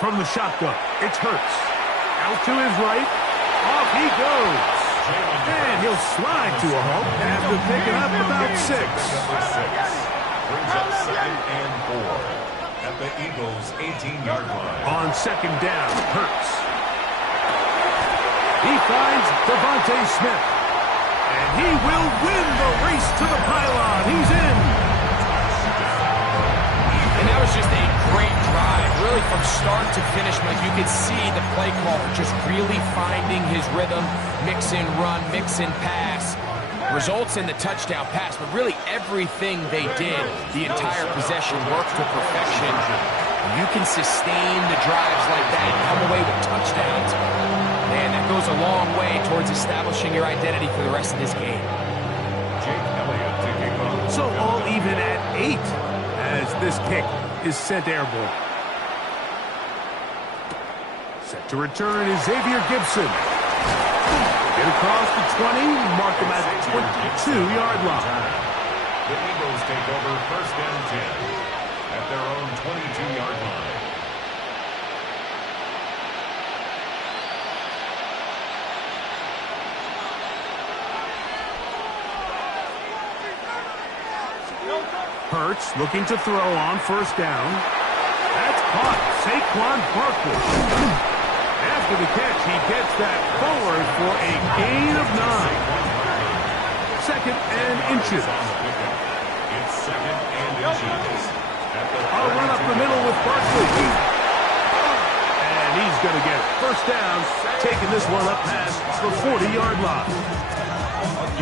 From the shotgun, it's Hurts. Out to his right. Off he goes. And he'll slide to a halt after picking up about 6. Brings up second and 4 at the Eagles' 18-yard line. On second down, Hurts. He finds Devontae Smith. And he will win the race to the pylon. He's in. And that was just a great drive. Really from start to finish, Mike, you could see the play caller just really finding his rhythm. Mix in run, mix in pass. Results in the touchdown pass, but really everything they did, the entire possession worked to perfection. You can sustain the drives like that and come away with touchdowns. Man, that goes a long way towards establishing your identity for the rest of this game. So all even at 8 as this kick is sent airborne. Set to return is Xavier Gibson. Get across the 20, mark him at the 22-yard line. The Eagles take over first and 10 at their own 22-yard line. Hurts looking to throw on first down. That's caught. Saquon Barkley. After the catch, he gets that forward for a gain of 9. Second and inches. It's second and inches. I'll run up the middle with Barkley. And he's going to get first down, taking this one up past the 40-yard line.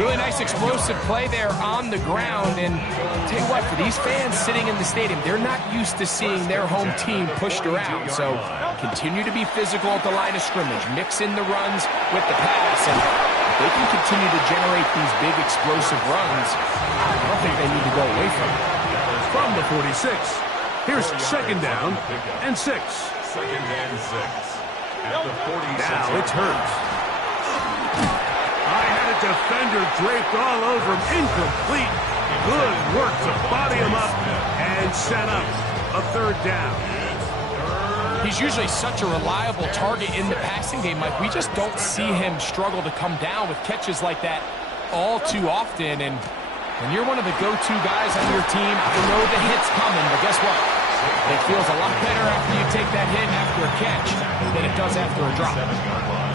Really nice explosive play there on the ground. And I'll tell you what, for these fans sitting in the stadium, they're not used to seeing their home team pushed around. So continue to be physical at the line of scrimmage. Mix in the runs with the pass. And if they can continue to generate these big explosive runs, I don't think they need to go away from it. From the 46, here's second down and 6. Second and 6 at the 46. Now it's Hurts. I had a defender draped all over him. Incomplete. Good work to body him up and set up a third down. He's usually such a reliable target in the passing game, Mike. We just don't see him struggle to come down with catches like that all too often. And when you're one of the go-to guys on your team, you know the hit's coming, but guess what? It feels a lot better after you take that hit after a catch than it does after a drop.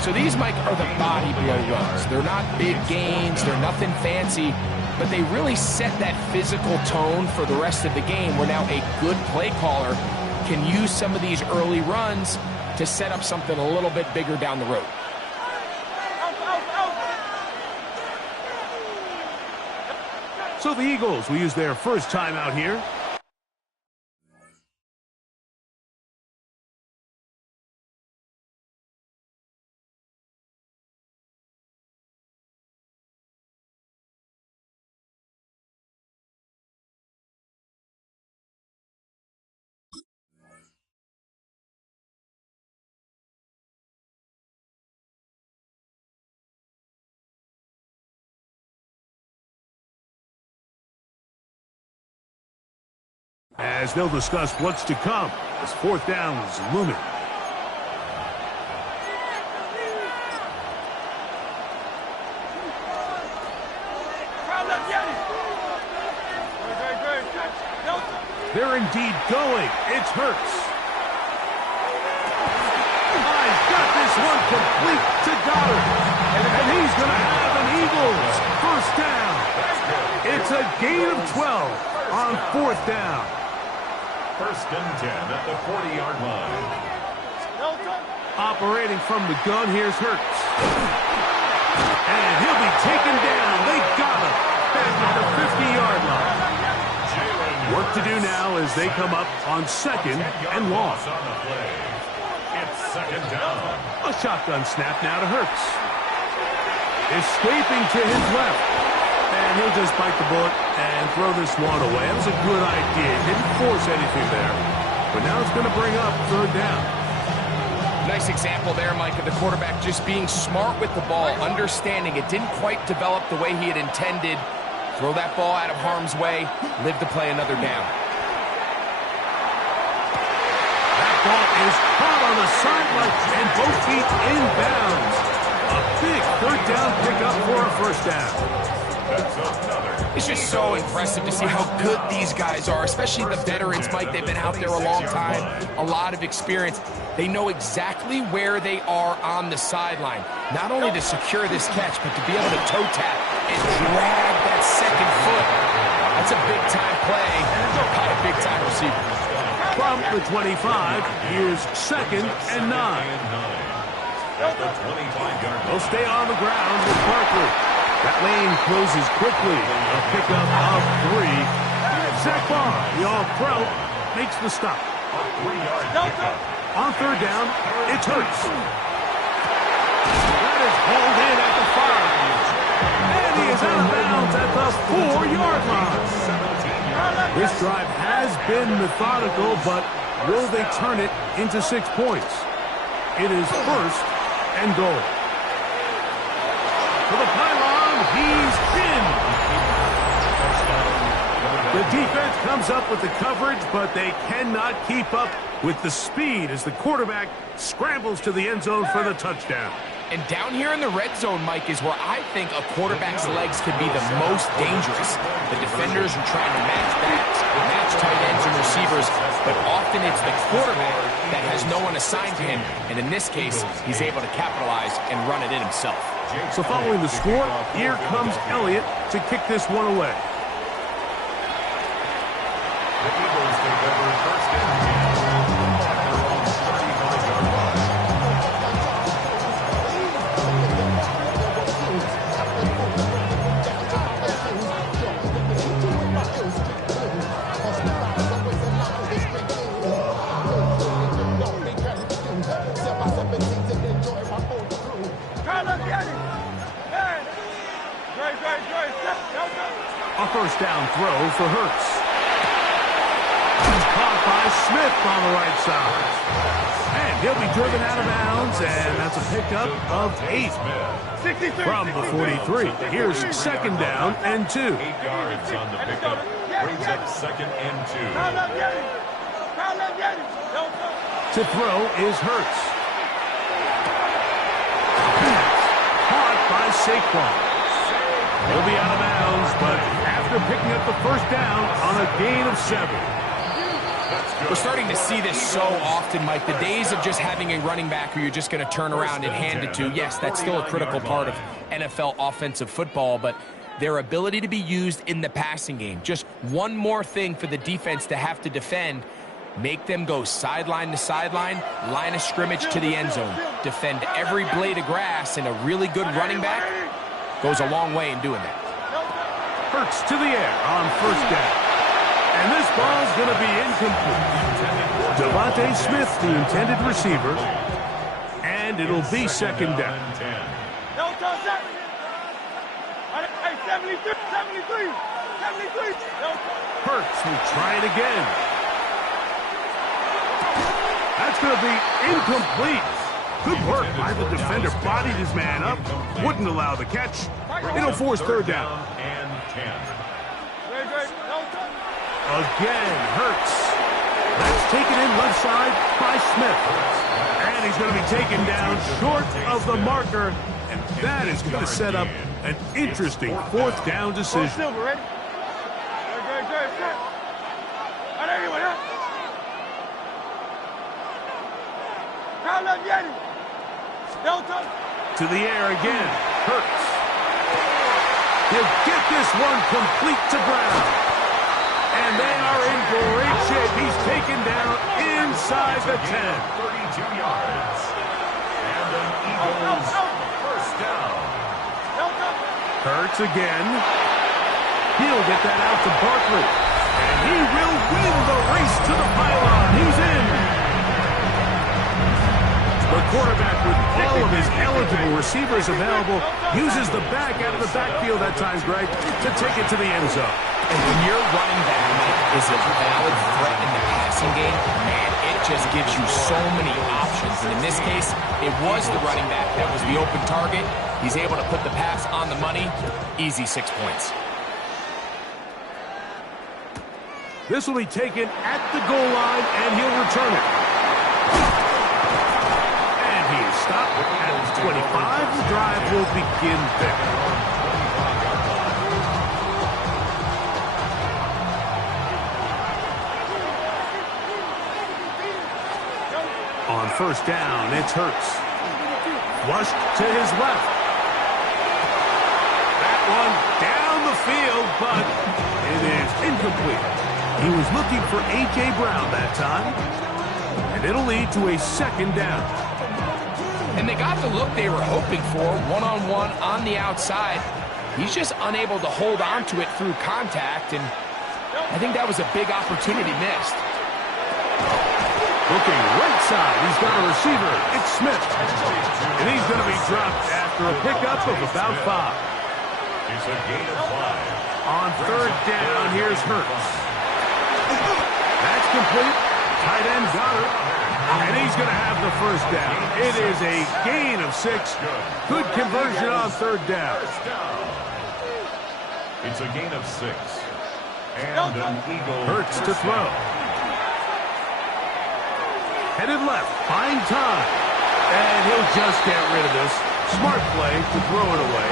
So these, Mike, are the body blow runs. They're not big gains. They're nothing fancy, but they really set that physical tone for the rest of the game where now a good play caller can use some of these early runs to set up something a little bit bigger down the road. So the Eagles will use their first timeout here. as they'll discuss what's to come as fourth down is looming. They're indeed going. It's Hurts. He's got this one complete to Goddard. And he's going to have an Eagles first down. It's a gain of 12 on fourth down. First and 10 at the 40-yard line. Operating from the gun, here's Hurts. And he'll be taken down. They got him back at the 50-yard line. Work to do now as they come up on second and long. It's second down. A shotgun snap now to Hurts. Escaping to his left. And he'll just bite the bullet and throw this one away. That was a good idea. Didn't force anything there. But now it's going to bring up third down. Nice example there, Mike, of the quarterback just being smart with the ball, understanding it didn't quite develop the way he had intended. Throw that ball out of harm's way, live to play another down. That ball is caught on the sideline and both feet inbounds. A big third down pickup for a first down. It's just so impressive to see how good these guys are, especially the veterans, Mike. They've been out there a long time, a lot of experience. They know exactly where they are on the sideline, not only to secure this catch, but to be able to toe tap and drag that second foot. That's a big-time play by a big-time receiver. From the 25, here's second and 9. They'll stay on the ground with Barkley. That lane closes quickly. A pickup of 3. Zach Barr, the all-pro, makes the stop. On third down, it's Hurts. That is hauled in at the 5. And he is out of bounds at the 4-yard line. This drive has been methodical, but will they turn it into 6 points? It is first and goal. For the pylon, he's in. The defense comes up with the coverage, but they cannot keep up with the speed as the quarterback scrambles to the end zone for the touchdown. And down here in the red zone, Mike, is where I think a quarterback's legs can be the most dangerous. The defenders are trying to match backs, match tight ends and receivers, but often it's the quarterback that has no one assigned to him. And in this case, he's able to capitalize and run it in himself. So following the score, here comes Elliott to kick this one away. The Eagles take over first and 10 at their own 35-yard line. A first down throw for Hurts. Caught by Smith on the right side. And he'll be driven out of bounds, and that's a pickup of 8 from the 43. Here's second down and 2. 8 yards on the pickup. Brings up second and 2. To throw is Hurts. Caught by Saquon. He'll be out of bounds, but after picking up the first down on a gain of 7. We're starting to see this so often, Mike. The days of just having a running back who you're just going to turn around and hand it to, yes, that's still a critical part of NFL offensive football, but their ability to be used in the passing game. Just one more thing for the defense to have to defend. Make them go sideline to sideline, line of scrimmage to the end zone. Defend every blade of grass, and a really good running back goes a long way in doing that. Hurts to the air on first down. And this ball's going to be incomplete. Devontae Smith, the intended receiver. And it'll be second down. 73. Hurts will try it again. That's going to be incomplete. Good work by the defender. Bodied his man up. Wouldn't allow the catch. It'll force third down. And 10. Again, Hurts. That's taken in left side by Smith. And he's going to be taken down short of the marker. And that is going to set up an interesting fourth down decision. Silver, ready? Good. All right, everyone, huh? Count up, Yeti. Delta. To the air again. Hurts. He'll get this one complete to Brown. And they are in great shape. He's taken down inside the 10. 32 yards. And an Eagles first down. Hurts again. He'll get that out to Barkley. And he will win the race to the pylon. He's in. The quarterback, with all of his eligible receivers available, uses the back out of the backfield that time, Greg, to take it to the end zone. And when your running back is a valid threat in the passing game, man, it just gives you so many options. And in this case, it was the running back that was the open target. He's able to put the pass on the money. Easy 6 points. This will be taken at the goal line, and he'll return it. And he is stopped at his 25. The drive will begin there. On first down, it's Hurts. Flushed to his left. That one down the field, but it is incomplete. He was looking for A.J. Brown that time, and it'll lead to a second down. And they got the look they were hoping for, one-on-one on the outside. He's just unable to hold on to it through contact, and I think that was a big opportunity missed. Looking right side, he's got a receiver. It's Smith. And he's going to be dropped after a pickup of about 5. It's a gain of 5. On third down, here's Hurts. That's complete. Tight end got it. And he's going to have the first down. It is a gain of 6. Good conversion on third down. It's a gain of 6. And an Eagle. Hurts to throw. Headed left, fine time. And he'll just get rid of this. Smart play to throw it away.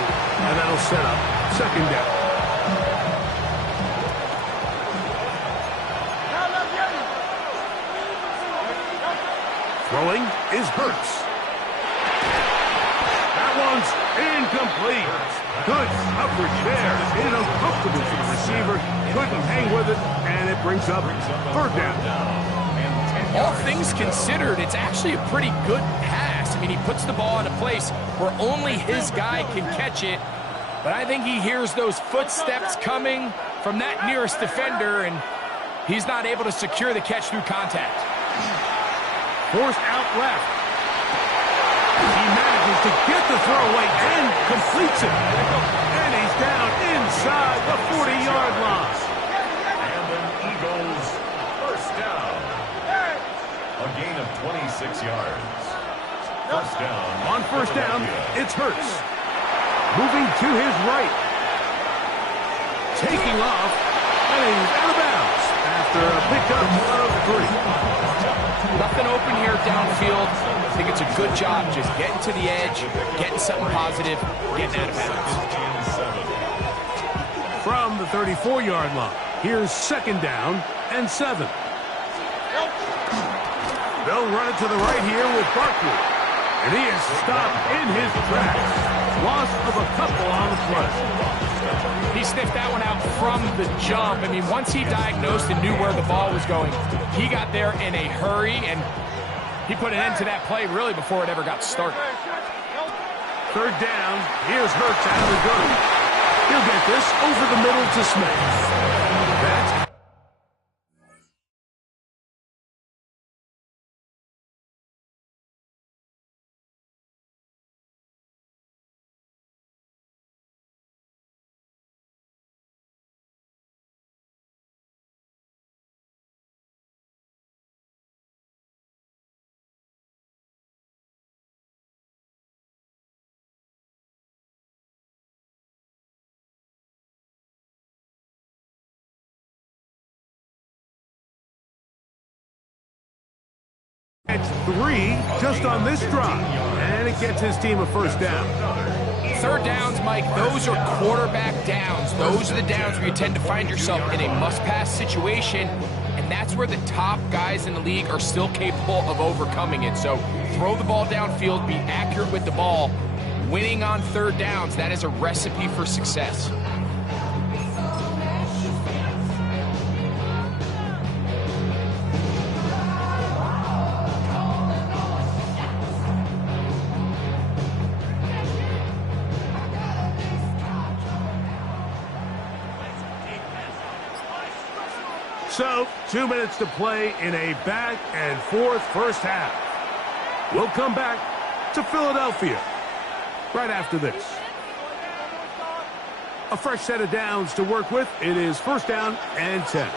And that'll set up second down. Throwing is Hurts. That one's incomplete. Good coverage there. It is uncomfortable for the receiver. Couldn't hang with it, and it brings up third down. All things considered, it's actually a pretty good pass. I mean, he puts the ball in a place where only his guy can catch it. But I think he hears those footsteps coming from that nearest defender, and he's not able to secure the catch through contact. Forced out left. He manages to get the throw away and completes it. And he's down inside the 40-yard line. And an Eagles first down. A gain of 26 yards. First down. On first down, it's Hurts. Moving to his right. Taking off, and he's out of bounds after a pickup of 3. Nothing open here downfield. I think it's a good job just getting to the edge, getting something positive, getting out of bounds. From the 34-yard line, here's second down and 7. They'll run it to the right here with Barkley. And he is stopped in his tracks. Loss of a couple on the play. He sniffed that one out from the jump. I mean, once he diagnosed and knew where the ball was going, he got there in a hurry, and he put an end to that play really before it ever got started. Third down. Here's Hurts out of the gun. He'll get this over the middle to Smith. That's It's 3 just on this drive, and it gets his team a first down. Third downs, Mike, those are quarterback downs. Those are the downs where you tend to find yourself in a must-pass situation, and that's where the top guys in the league are still capable of overcoming it. So throw the ball downfield, be accurate with the ball. Winning on third downs, that is a recipe for success. So, 2 minutes to play in a back-and-forth first half. We'll come back to Philadelphia right after this. A fresh set of downs to work with. It is first down and 10.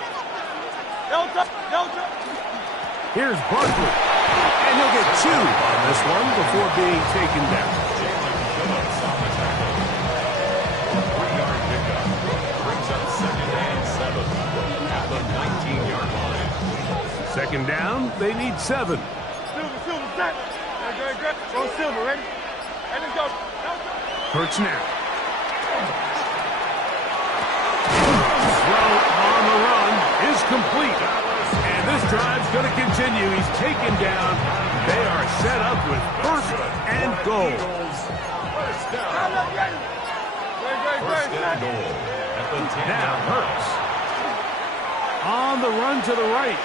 Here's Barkley. And he'll get 2 on this one before being taken down. Second down, they need 7. Silver, set. Good. Go Silver, ready? And let's go. Hurts now. Throw on the run is complete. And this drive's going to continue. He's taken down. They are set up with first and goal. First and goal. Now Hurts. On the run to the right.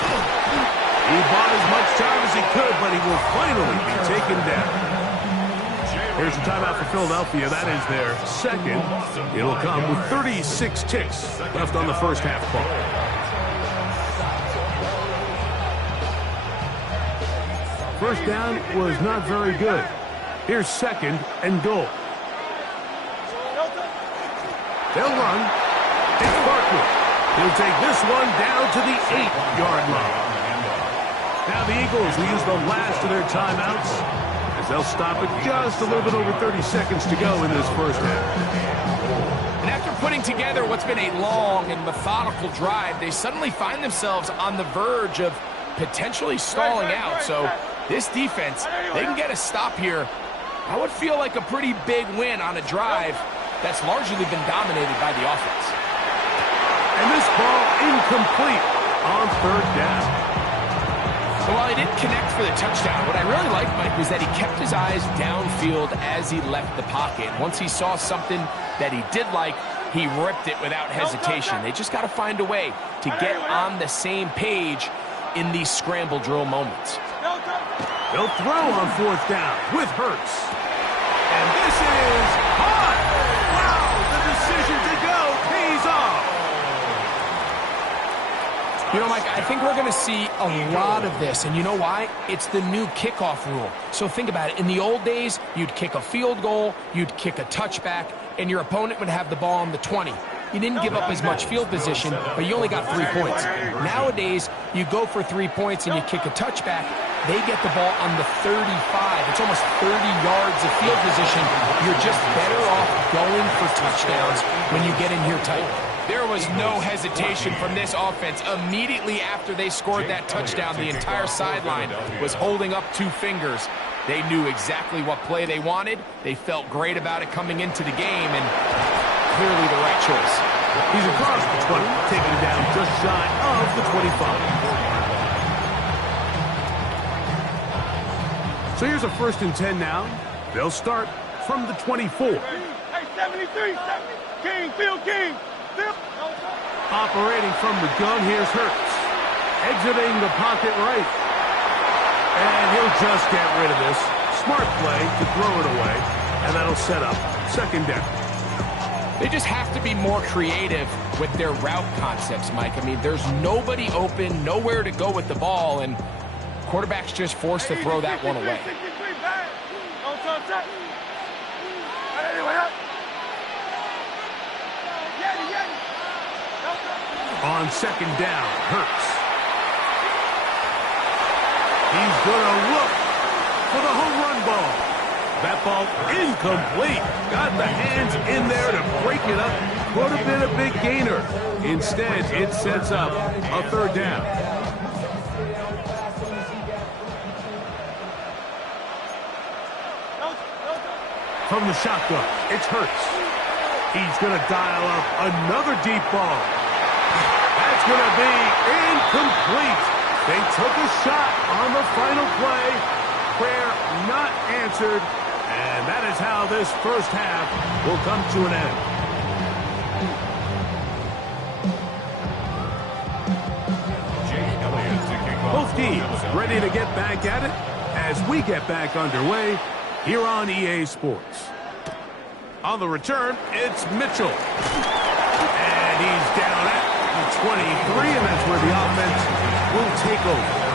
He bought as much time as he could, but he will finally be taken down. Here's a timeout for Philadelphia. That is their second. It'll come with 36 ticks left on the first half clock. First down was not very good. Here's second and goal. They'll run. It's Barkley. He'll take this one down to the 8-yard line. Now the Eagles will use the last of their timeouts as they'll stop it just a little bit over 30 seconds to go in this first half. And after putting together what's been a long and methodical drive, they suddenly find themselves on the verge of potentially stalling out. So this defense, they can get a stop here. I would feel like a pretty big win on a drive that's largely been dominated by the offense. And this ball incomplete on third down. So while he didn't connect for the touchdown, what I really liked, Mike, was that he kept his eyes downfield as he left the pocket. Once he saw something that he did like, he ripped it without hesitation. They just got to find a way to get on the same page in these scramble drill moments. They'll throw on fourth down with Hurts. And this is hot. Wow, the decision to go pays off. You know, Mike, I think we're going to see a lot of this, and you know why? It's the new kickoff rule. So think about it. In the old days, you'd kick a field goal, you'd kick a touchback, and your opponent would have the ball on the 20. You didn't give up as much field position, but you only got 3 points. Nowadays, you go for 3 points and you kick a touchback, they get the ball on the 35. It's almost 30 yards of field position. You're just better off going for touchdowns when you get in here tight. There was no hesitation from this offense. Immediately after they scored that touchdown, the entire sideline was holding up 2 fingers. They knew exactly what play they wanted. They felt great about it coming into the game, and clearly the right choice. He's across the 20, taking it down just shy of the 25. So here's a first and 10 now. They'll start from the 24. Hey, 73, King, Phil King. Operating from the gun, here's Hurts. Exiting the pocket right. And he'll just get rid of this. Smart play to throw it away. And that'll set up second down. They just have to be more creative with their route concepts, Mike. I mean, there's nobody open, nowhere to go with the ball, and quarterback's just forced to throw that one away. On second down, Hurts. He's going to look for the home run ball. That ball incomplete. Got the hands in there to break it up. Could have been a big gainer. Instead, it sets up a third down. From the shotgun, it's Hurts. He's going to dial up another deep ball. That's going to be incomplete. They took a shot on the final play. Prayer not answered. And that is how this first half will come to an end. Both teams ready to get back at it as we get back underway here on EA Sports. On the return, it's Mitchell. And he's down at the 23, and that's where the offense will take over.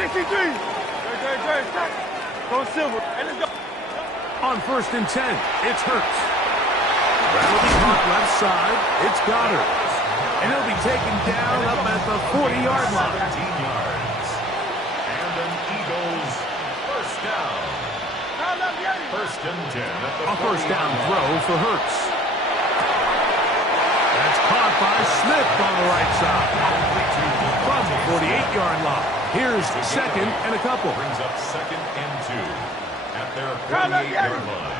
63. Good. Go Silver. And let's go. On 1st and 10, it's Hurts. That'll be caught left side. It's Goddard. And he'll be taken down up at the 40-yard line. 13 yards. And an Eagles first down. First and 10 at the A first down throw for Hurts. That's caught by Smith on the right side. From the 48-yard line. Here's second and a couple. Brings up 2nd and 2 at their 48-yard line.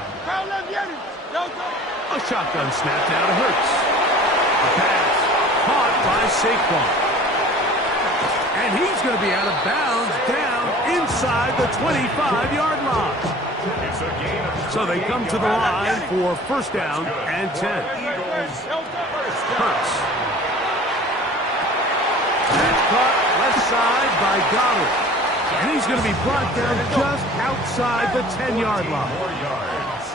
A shotgun snap now to Hurts. A pass caught by Saquon. And he's going to be out of bounds down inside the 25-yard line. It's a gain of So they come to the line for first down and 10. Hurts. That's caught left side by Goddard. And he's going to be brought down just outside the 10-yard line. 4 yards.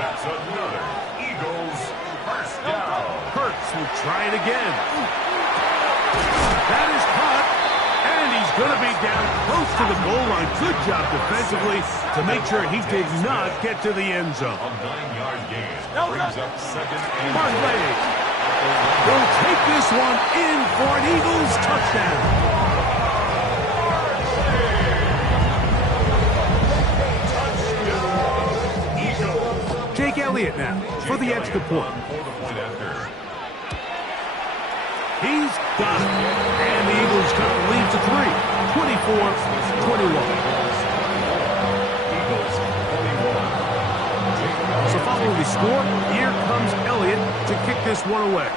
That's another Eagles first down. Hurts will try it again. That is caught. And he's going to be down close to the goal line. Good job defensively to make sure he did not get to the end zone. A 9-yard gain. Brings up 2nd and Barclay will take this one in for an Eagles touchdown. Jake Elliott now for the extra point. He's got it. And the Eagles cut the lead to 3, 24-21. So following the score, here comes Elliott to kick this one away.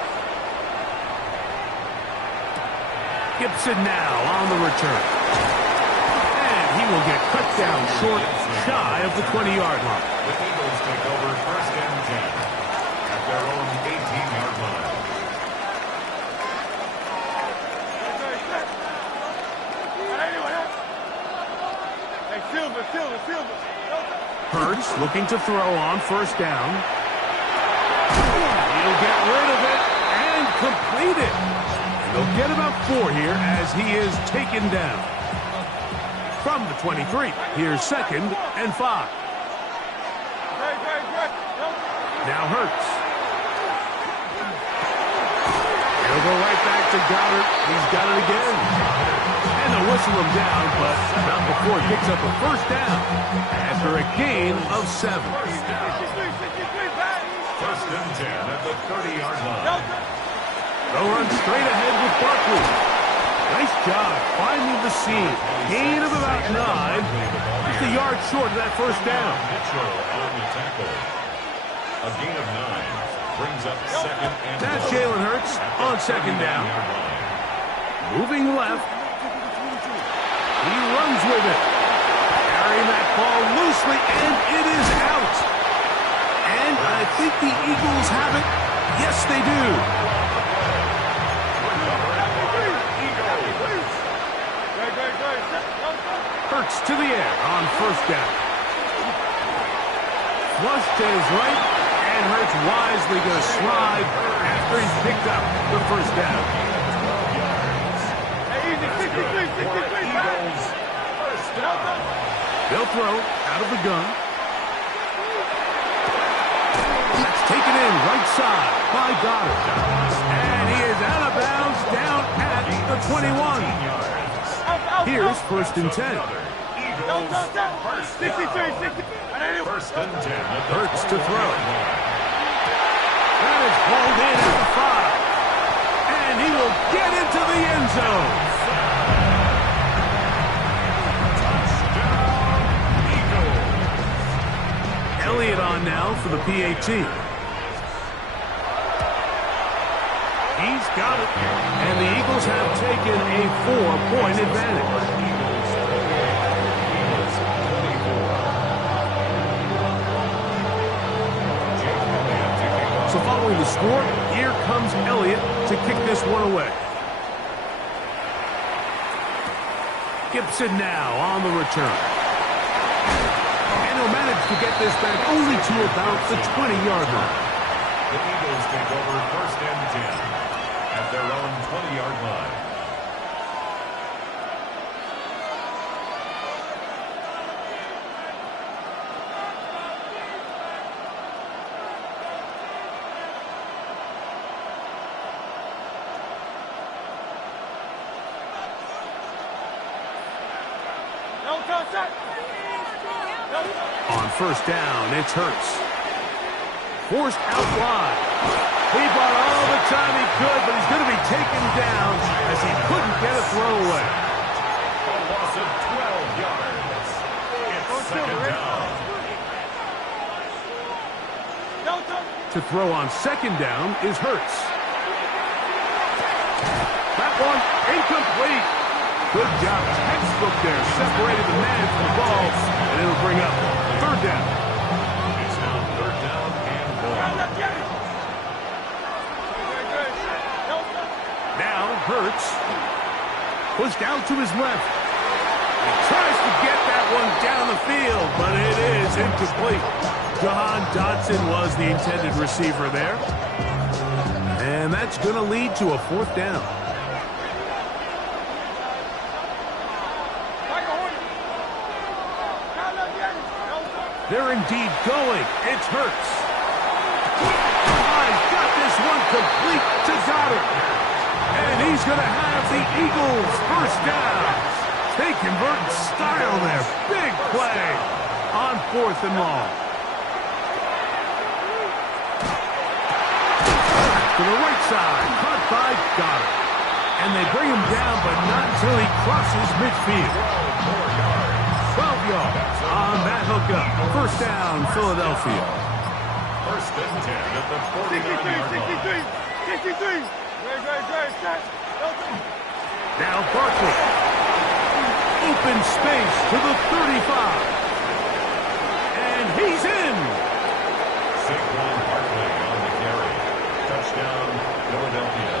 Gibson now on the return. And he will get cut down short, shy of the 20-yard line. The Eagles take over 1st and 10 at their own 18-yard line. Silver. Hurts looking to throw on first down. He'll get rid of it and complete it. And they'll get about 4 here as he is taken down. From the 23, here's 2nd and 5. Now Hurts. He'll go right back to Goddard. He's got it again. And they'll whistle him down, but not before he picks up a first down after a gain of 7. First and 10 at the 30-yard line. They'll run straight ahead with Barkley. Nice job finding the seam. Gain of about 9. Just a yard short of that first down. Mitchell on the tackle. A gain of 9 brings up 2nd and That's Jalen Hurts on 2nd down. Moving left. He runs with it. Carrying that ball loosely, and it is out. And I think the Eagles have it. Yes, they do. Hurts to the air on first down. Flush to his right, and Hurts wisely going to slide after he's picked up the first down. They'll throw out of the gun. That's taken in right side by Goddard. And he is out of bounds down at the 21. Here's 1st and 10. First and 10. Hurts to throw. That is hauled in at the 5. And he will get into the end zone. down now for the PAT. He's got it. And the Eagles have taken a 4-point advantage. So following the score, here comes Elliott to kick this one away. Gibson now on the return. And he'll manage to get this back only to about the 20-yard line. The Eagles take over 1st and 10 at their own 20-yard line. On 1st down, it's Hurts. Forced out wide. He bought all the time he could, but he's going to be taken down as he couldn't get a throw away. A loss of 12 yards. It's 2nd down. To throw on 2nd down is Hurts. That one incomplete. Good job. Textbook there. Separated the man from the ball, and it'll bring up 3rd down. It's now 3rd down and 1. Now Hurts pushed out to his left. He tries to get that one down the field, but it is incomplete. John Dodson was the intended receiver there. And that's going to lead to a 4th down. They're indeed going. It's Hurts. He's got this one complete to Goddard. And he's going to have the Eagles 1st down. They convert in style there. Big play on 4th and long. To the right side, caught by Goddard. And they bring him down, but not until he crosses midfield. 12 yards on that hookup. 1st down, Philadelphia. 1st and 10 at the 49-yard line. Now Barkley. Open space to the 35. And he's in. Saquon Barkley on the carry. Touchdown, Philadelphia.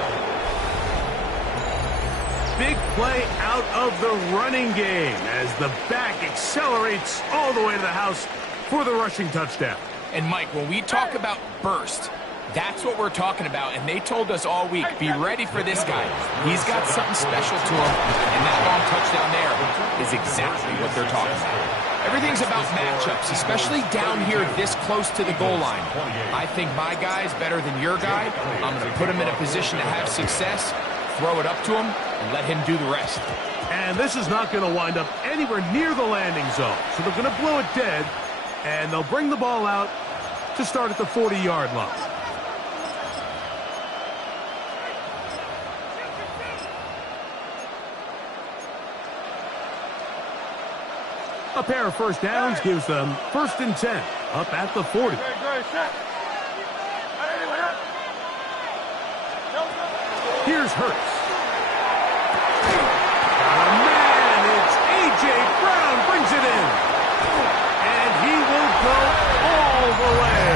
Big play out of the running game as the back accelerates all the way to the house for the rushing touchdown. And Mike, when we talk about burst, that's what we're talking about. And they told us all week, be ready for this guy. He's got something special to him. And that long touchdown there is exactly what they're talking about. Everything's about matchups, especially down here this close to the goal line. I think my guy's better than your guy. I'm going to put him in a position to have success, throw it up to him, and let him do the rest. And this is not going to wind up anywhere near the landing zone. So they're going to blow it dead, and they'll bring the ball out to start at the 40-yard line. A pair of 1st downs gives them 1st and 10 up at the 40. Here's Hurts. Man, it's A.J. Brown brings it in. And he will go all the way.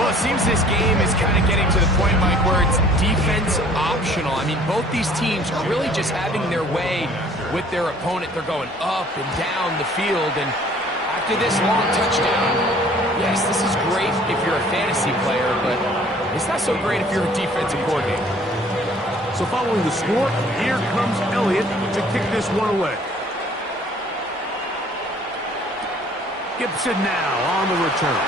Well, it seems this game is kind of getting to the point, Mike, where it's defense optional. I mean, both these teams are really just having their way with their opponent. They're going up and down the field. And after this long touchdown, yes, this is great if you're a fantasy player, but it's not so great if you're a defensive coordinator. So following the score, here comes Elliott to kick this one away. Gibson now on the return.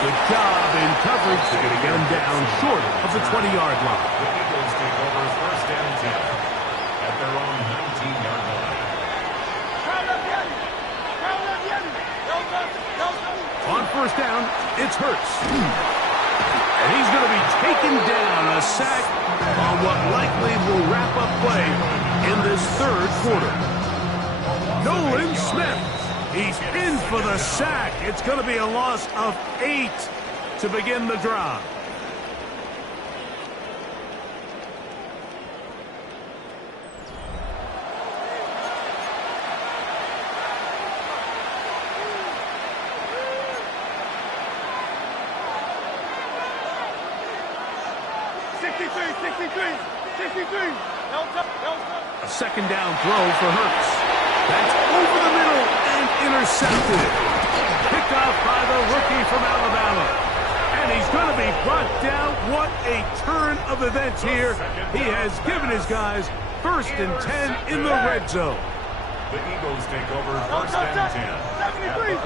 Good job in coverage. They're going to get him down short of the 20-yard line. The Eagles take over 1st and 10 at their own 19-yard line. On 1st down, it's Hurts. And he's going to be taken down, a sack on what likely will wrap up play in this 3rd quarter. Nolan Smith He's in for the sack. It's going to be a loss of 8 to begin the drive. A second down throw for Hurts. That's over the middle and intercepted. Picked off by the rookie from Alabama. And he's going to be brought down. What a turn of events here. He has given his guys 1st and 10 in the red zone. The Eagles take over 1st and 10. 73.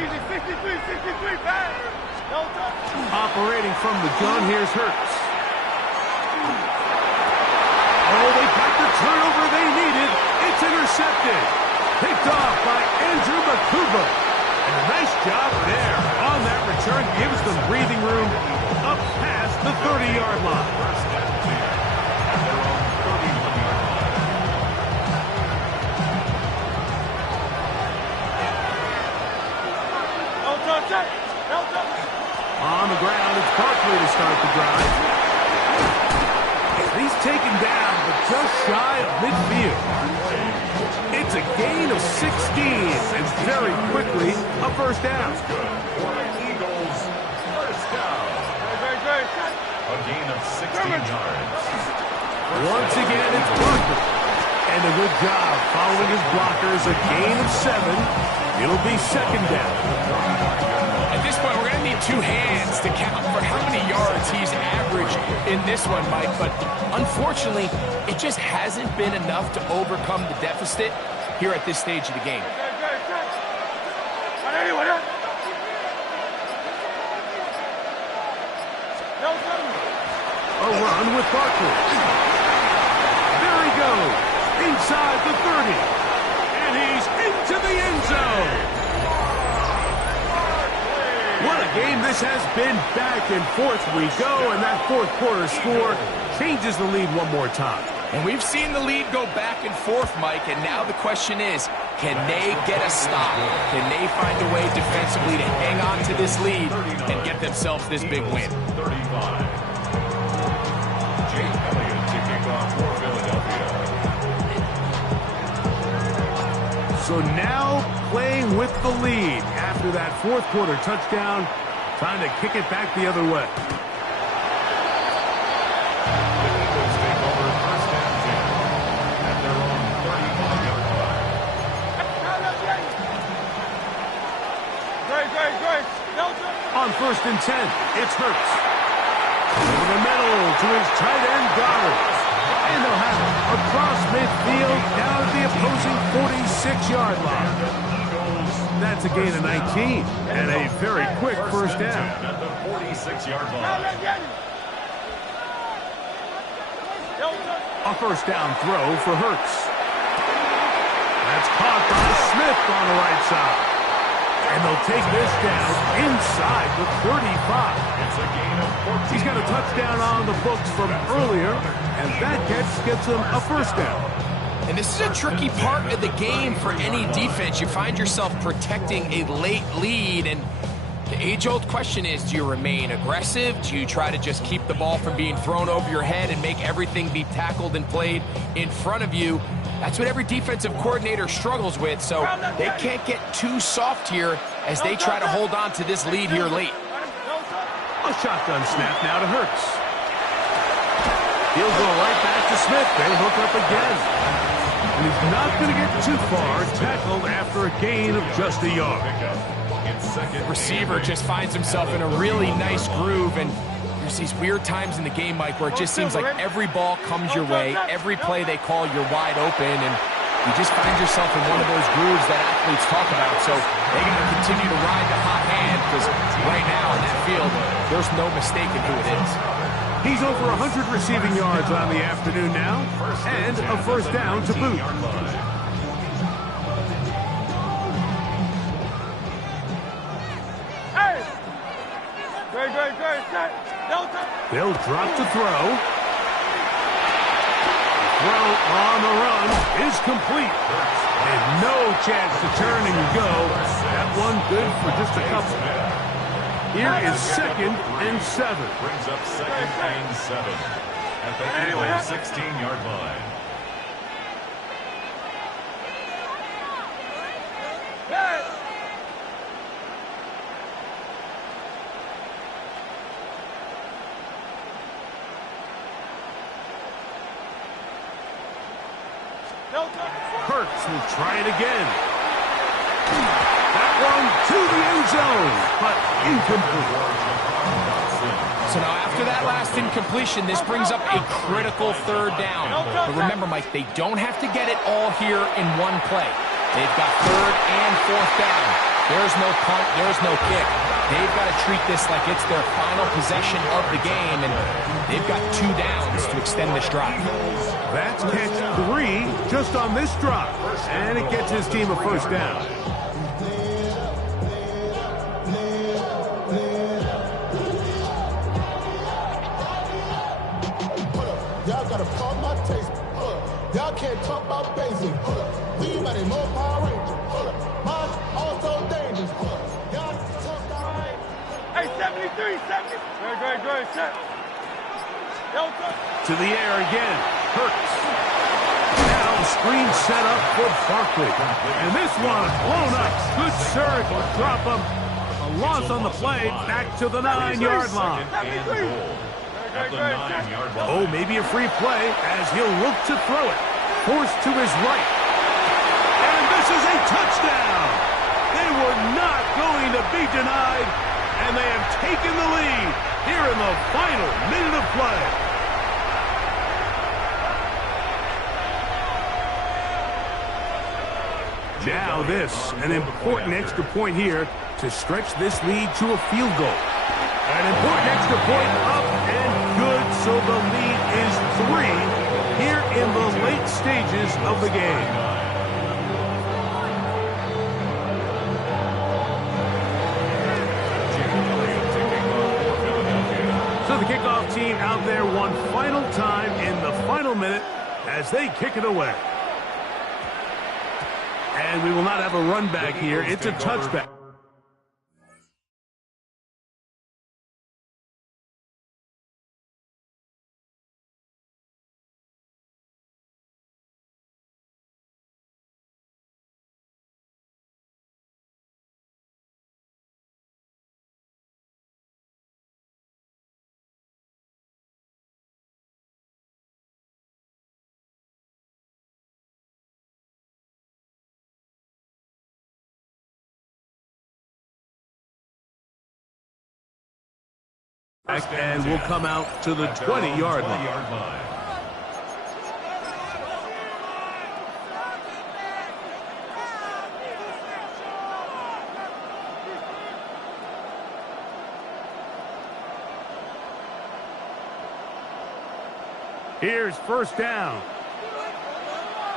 Easy, 63, back. Operating from the gun, here's Hurts. Oh, they got the turnover they needed. It's intercepted. Picked off by Andrew Makuba. And a nice job there on that return. Gives them breathing room up past the 30-yard line. On the ground, it's Barkley to start the drive. He's taken down, but just shy of midfield. It's a gain of 16, and very quickly, a first down. Eagles, first down. A gain of 16 yards. Once again, it's Barkley. And a good job following his blockers. A gain of 7. It'll be second down. At this point, we're going to need 2 hands to count for how many yards he's averaged in this one, Mike. But unfortunately, it just hasn't been enough to overcome the deficit here at this stage of the game. A run with Barkley. There he goes. Inside the 30. And he's into the end zone. What a game this has been. Back and forth we go, and that fourth quarter score changes the lead one more time. And we've seen the lead go back and forth, Mike, and now the question is, can they get a stop? Can they find a way defensively to hang on to this lead and get themselves this big win? 35. Jake Elliott to kick off for Philadelphia. So now playing with the lead after that fourth quarter touchdown, trying to kick it back the other way. The Eagles take over 1st and 10 at their own 35-yard line. On 1st and 10, it's Hurts. Over the middle to his tight end, Goddard. And they'll have it across midfield down at the opposing 46-yard line. That's a gain of 19 and a very quick first down. At the 46-yard line. A first down throw for Hurts. That's caught by Smith on the right side. And they'll take this down inside the 35. It's a gain of 14. He's got a touchdown on the books from earlier, and that catch gets him a first down. And this is a tricky part of the game for any defense. You find yourself protecting a late lead, and the age-old question is, do you remain aggressive? Do you try to just keep the ball from being thrown over your head and make everything be tackled and played in front of you? That's what every defensive coordinator struggles with, so they can't get too soft here as they try to hold on to this lead here late. A shotgun snap now to Hurts. He'll go right back to Smith. They hook up again. And he's not going to get too far, tackled after a gain of just a yard. Receiver just finds himself in a really nice groove, and there's these weird times in the game, Mike, where it just seems like every ball comes your way, every play they call, you're wide open, and you just find yourself in one of those grooves that athletes talk about. So they got to continue to ride the hot hand, because right now in that field, there's no mistaking who it is. He's over 100 receiving yards on the afternoon now, and a first down to boot. They'll drop to throw. Throw on the run is is complete. And no chance to turn and go. That one good for just a couple. Here is 2nd and 7. Brings up 2nd and 7 at the Eagles' 16-yard line. Hurts will try it again. That one to the end zone, but incomplete. So now after that last incompletion, this brings up a critical 3rd down. But remember, Mike, they don't have to get it all here in one play. They've got 3rd and 4th down. There's no punt, there's no kick. They've got to treat this like it's their final possession of the game, and they've got 2 downs to extend this drive. That's catch 3 just on this drive, and it gets his team a 1st down. Y'all gotta pump my taste. Y'all can't talk about basic. We mighty more Power Ranger. Mine also dangerous. Y'all talk about. Hey, 73, 70. Great, set. To the air again. Hurts. Now screen set up for Barkley. And this one blown up. Good surge will drop him. A loss on the play. Back to the 9-yard line. At the 9-yard line. Oh, maybe a free play as he'll look to throw it. Forced to his right. And this is a touchdown. They were not going to be denied. And they have taken the lead here in the final minute of play. Now this, an important extra point here to stretch this lead to a field goal. An important extra point up and good, so the lead is 3 here in the late stages of the game. So the kickoff team out there one final time in the final minute as they kick it away. And we will not have a run back here. It's a touchback. And will come out to the 20-yard line. Here's 1st down.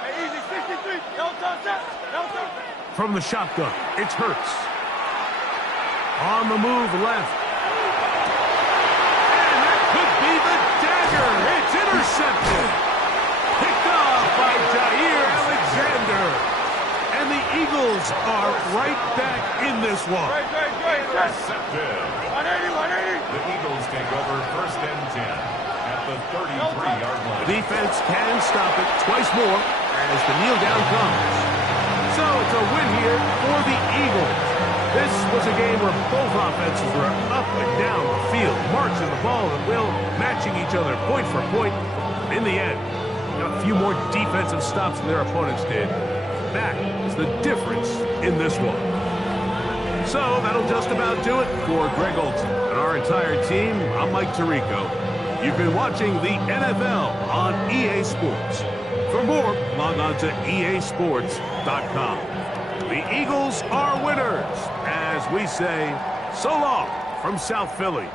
Hey, easy, 63. From the shotgun, it's Hurts. On the move left. It's intercepted. Picked off by Jair Alexander. And the Eagles are right back in this one. Intercepted. 180. The Eagles take over 1st and 10 at the 33-yard line. The defense can stop it twice more as the kneel down comes. So it's a win here for the Eagles. This was a game where both offenses were up and down the field, marching the ball at will, matching each other point for point. In the end, a few more defensive stops than their opponents did. That is the difference in this one. So that'll just about do it for Greg Olson and our entire team. I'm Mike Tirico. You've been watching the NFL on EA Sports. For more, log on to easports.com. The Eagles are winners, as we say, so long from South Philly.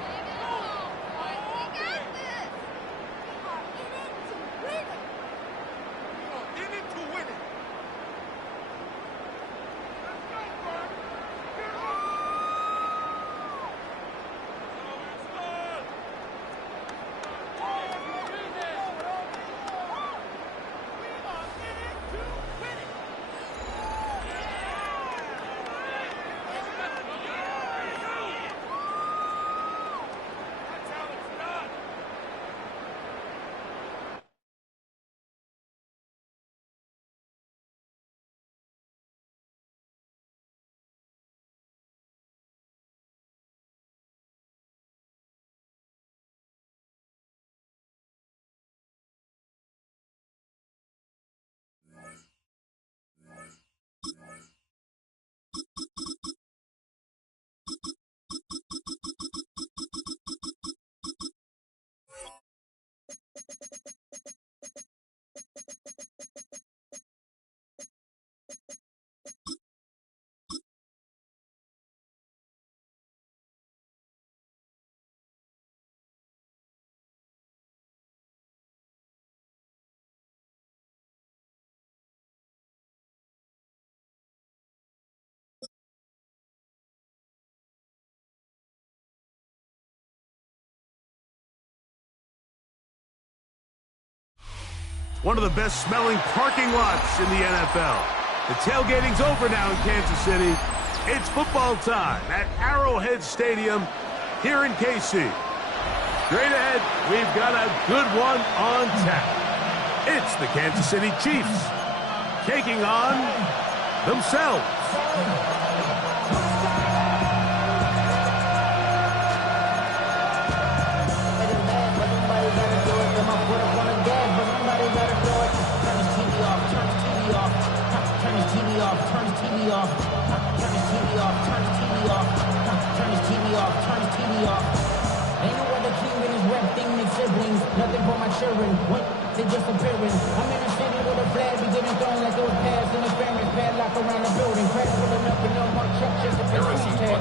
One of the best smelling parking lots in the NFL. The tailgating's over now in Kansas City. It's football time at Arrowhead Stadium here in KC. Straight ahead, we've got a good one on tap. It's the Kansas City Chiefs taking on themselves. Nothing for my children. What? They just appearing. I'm in a city with a flag beginning thrown like it was past interference. Padlock around the building. Crash pulling up and no mark truck just to pay food tag.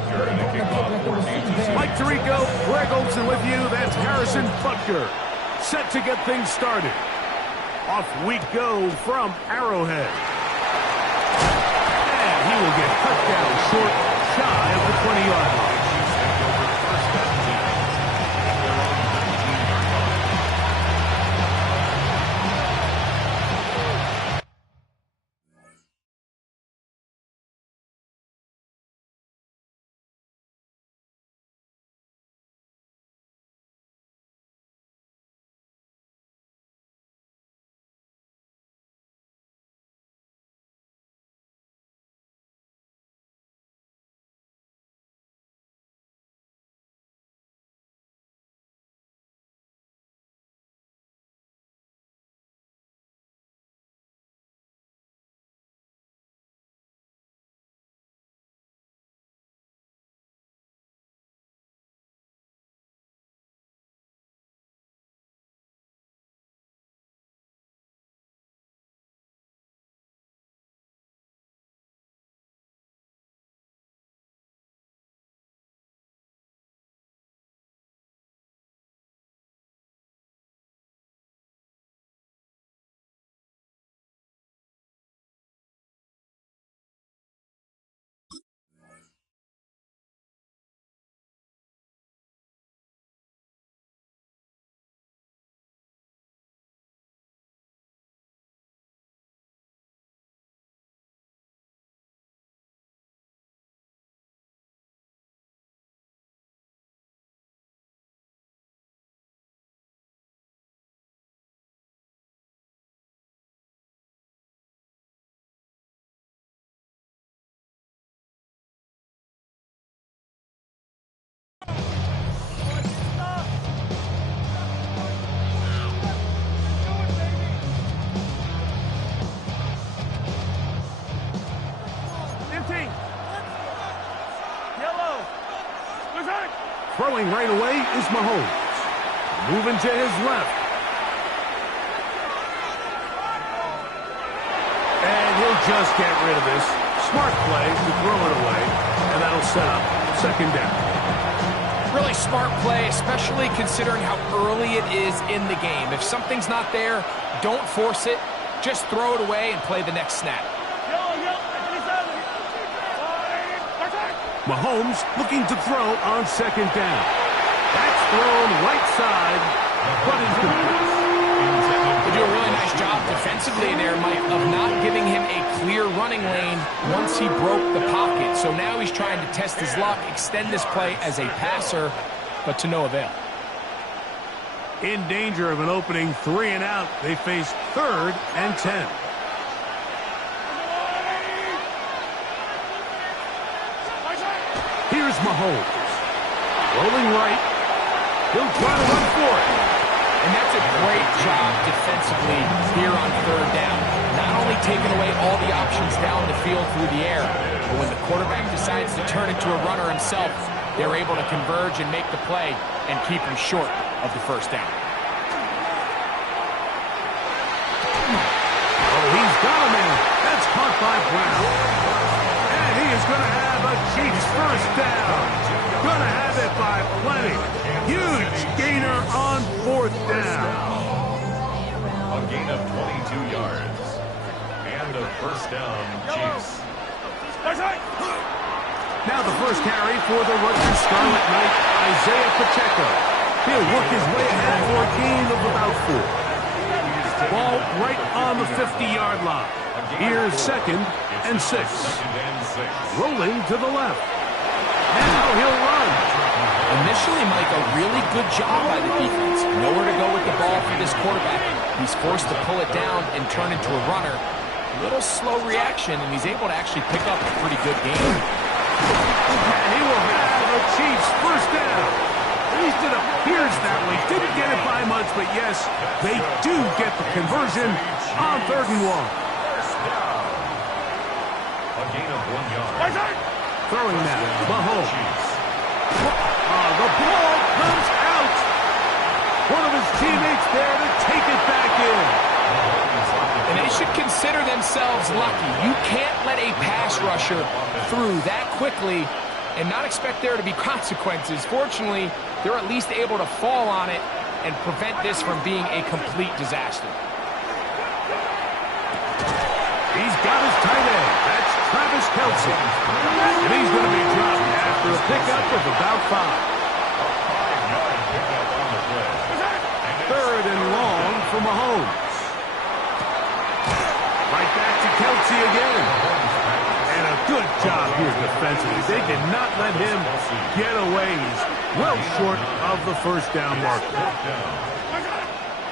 Mike Tirico, Greg Olsen with you. That's Harrison Butker. Set to get things started. Off we go from Arrowhead. And he will get cut down short, shy of the 20-yard line. Throwing right away is Mahomes. Moving to his left. And he'll just get rid of this. Smart play to throw it away. And that'll set up second down. Really smart play, especially considering how early it is in the game. If something's not there, don't force it. Just throw it away and play the next snap. Mahomes looking to throw on second down. That's thrown right side, but incomplete. They do a really nice job defensively there, Mike, of not giving him a clear running lane once he broke the pocket. So now he's trying to test his luck, extend this play as a passer, but to no avail. In danger of an opening 3 and out, they face 3rd and 10. Here's Mahomes. Rolling right. He'll try to run for it. And that's a great job defensively here on 3rd down. Not only taking away all the options down the field through the air, but when the quarterback decides to turn into a runner himself, they're able to converge and make the play and keep him short of the 1st down. Oh, he's got a man. That's caught by Brown. And he is going to have a Chiefs 1st down. Going to have it by plenty. Huge gainer on 4th down. A gain of 22 yards. And a 1st down, Chiefs. Now the first carry for the Rutgers Scarlet Knight, Isaiah Pacheco. He'll work his way ahead for a gain of about 4. Ball right on the 50-yard line. Here's 2nd and 6. Rolling to the left. Now he'll run. Initially, Mike, a really good job by the defense. Nowhere to go with the ball for this quarterback. He's forced to pull it down and turn into a runner. A little slow reaction, and he's able to actually pick up a pretty good game. And he will have the Chiefs first down. At least it appears that way. Didn't get it by much, but yes, they do get the conversion on 3rd and 1. A gain of 1 yard. Throwing that, Mahomes. The ball comes out. One of his teammates there to take it back in. And they should consider themselves lucky. You can't let a pass rusher through that quickly and not expect there to be consequences. Fortunately, they're at least able to fall on it and prevent this from being a complete disaster. He's got his tight end. That's Travis Kelce. And he's going to be dropped after a pickup of about 5. 3rd and long for Mahomes. Right back to Kelce again. And a good job here defensively. They did not let him get away. He's well short of the first down marker.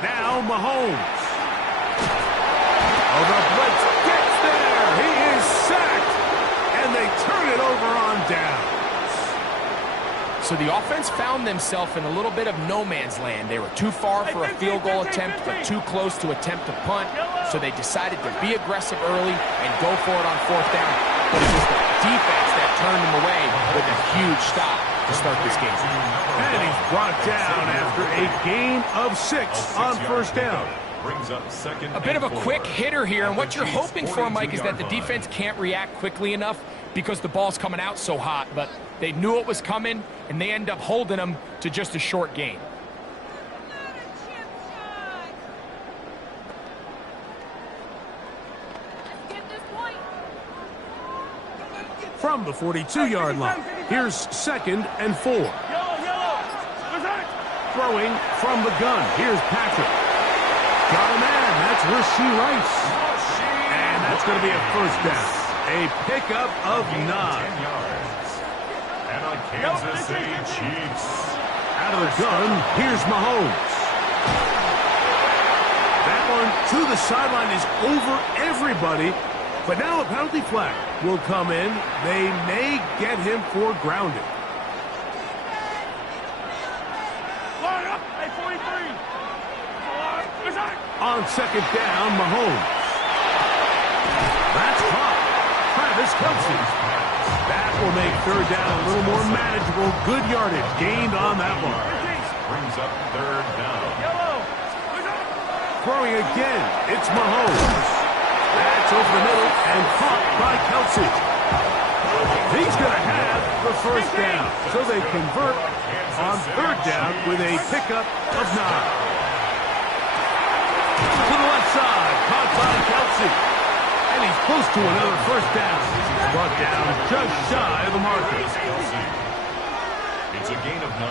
Now Mahomes. Oh, the blitz gets there. He is sacked. And they turn it over on down. So the offense found themselves in a little bit of no man's land. They were too far for a field goal attempt, but too close to attempt to punt. So they decided to be aggressive early and go for it on 4th down. But it was the defense that turned them away with a huge stop to start this game. And he's brought down after a gain of 6 on 1st down. A bit of a quick hitter here, and what you're hoping for, Mike, is that the defense can't react quickly enough because the ball's coming out so hot. But they knew it was coming, and they end up holding them to just a short gain. From the 42-yard line, here's 2nd and 4. Throwing from the gun, here's Patrick. Got a man, that's Rashee Rice. And that's going to be a 1st down. A pickup of 9. And a Kansas City Chiefs. Out of the gun, here's Mahomes. That one to the sideline is over everybody. But now a penalty flag will come in. They may get him for grounding. Line up, hey, 43. On 2nd down, Mahomes. That's caught. Travis Kelce. That will make 3rd down a little more manageable. Good yardage gained on that one. Brings up 3rd down. Throwing again, it's Mahomes. That's over the middle and caught by Kelce. He's going to have the 1st down. So they convert on 3rd down with a pickup of 9. To the left side, caught by Kelce. And he's close to another 1st down. He's brought down just shy of the marker. It's a gain of 9.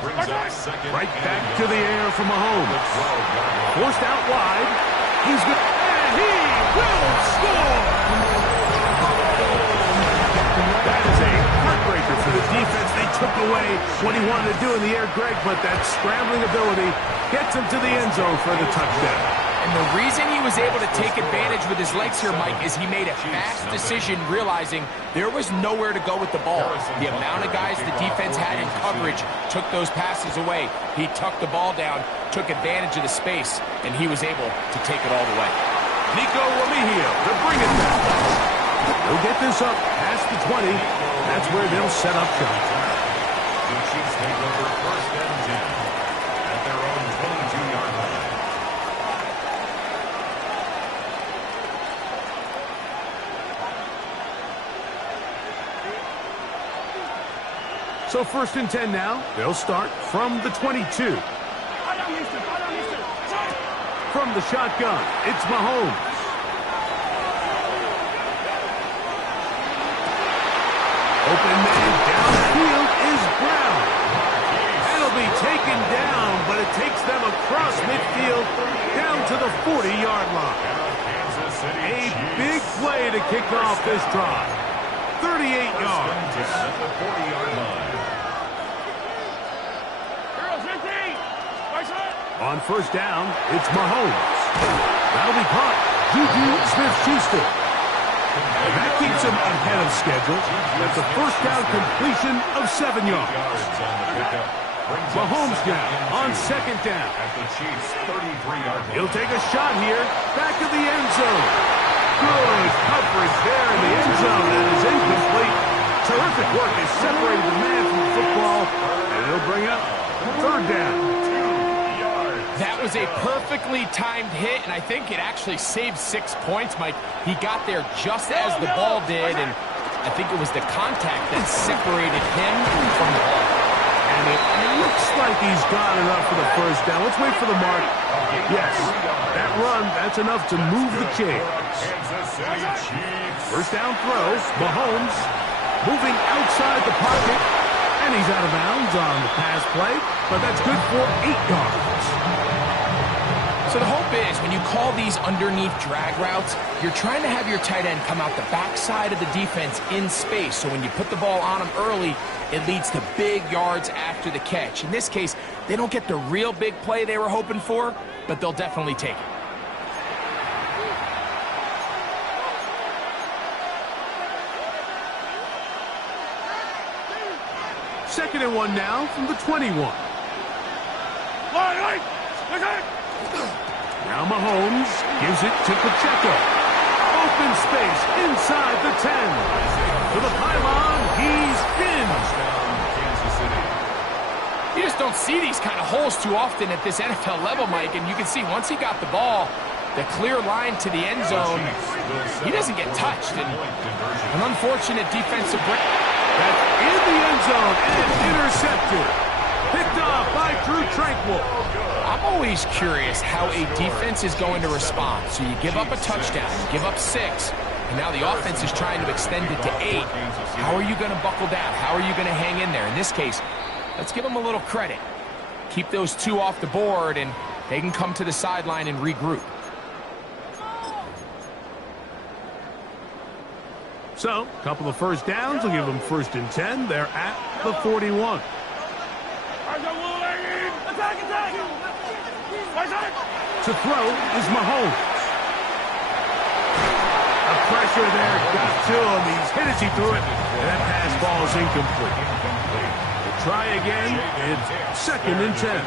Brings up 2nd. Right back to the air for Mahomes. Forced out wide. He's good. And he will score! That is a heartbreaker for the defense. They took away what he wanted to do in the air, Greg, but that scrambling ability gets him to the end zone for the touchdown. And the reason he was able to take advantage with his legs here, Mike, is he made a fast decision realizing there was nowhere to go with the ball. The amount of guys the defense had in coverage took those passes away. He tucked the ball down, took advantage of the space, and he was able to take it all the way. Nico Remigio to bring it back. They'll get this up past the 20. That's where they'll set up shop. The Chiefs take over 1st and 10 at their own 22-yard line. So 1st and 10 now. They'll start from the 22. From the shotgun, it's Mahomes. Open man downfield is Brown. That'll be taken down, but it takes them a across midfield down to the 40-yard line. A big play to kick off this drive. 38 yards. At the 40-yard line. On first down, it's Mahomes. That'll be caught. Juju Smith-Schuster. That keeps him ahead of schedule. That's a first down completion of 7 yards. Mahomes now on second down. At the Chiefs' 33-yard line. He'll take a shot here. Back of the end zone. Good coverage there in the end zone. That is incomplete. Terrific work. They separated the man from the football. And he'll bring up third down. That was a perfectly timed hit, and I think it actually saved 6 points, Mike. He got there just as the ball did, and I think it was the contact that separated him from the ball. And it looks like he's got enough for the first down. Let's wait for the mark. Yes, that run, that's enough to move the chains. First down throw, Mahomes moving outside the pocket, and he's out of bounds on the pass play, but that's good for 8 yards. So the hope is when you call these underneath drag routes, you're trying to have your tight end come out the backside of the defense in space. So when you put the ball on him early, it leads to big yards after the catch. In this case, they don't get the real big play they were hoping for, but they'll definitely take it. Second and 1 now from the 21. Now Mahomes gives it to Pacheco. Open space inside the 10. To the pylon, he's in. You just don't see these kind of holes too often at this NFL level, Mike, and you can see once he got the ball, the clear line to the end zone, he doesn't get touched. And an unfortunate defensive break. That's in the end zone and intercepted. Picked off by Drew Tranquill. I'm always curious how a defense is going to respond. So you give up a touchdown, you give up 6, and now the offense is trying to extend it to 8. How are you going to buckle down? How are you going to hang in there? In this case, let's give them a little credit. Keep those 2 off the board, and they can come to the sideline and regroup. So, a couple of first downs will give them first and 10. They're at the 41. To throw is Mahomes. The pressure there got to him. He's hit as he threw it. And that pass ball is incomplete. We'll try again. It's second and 10.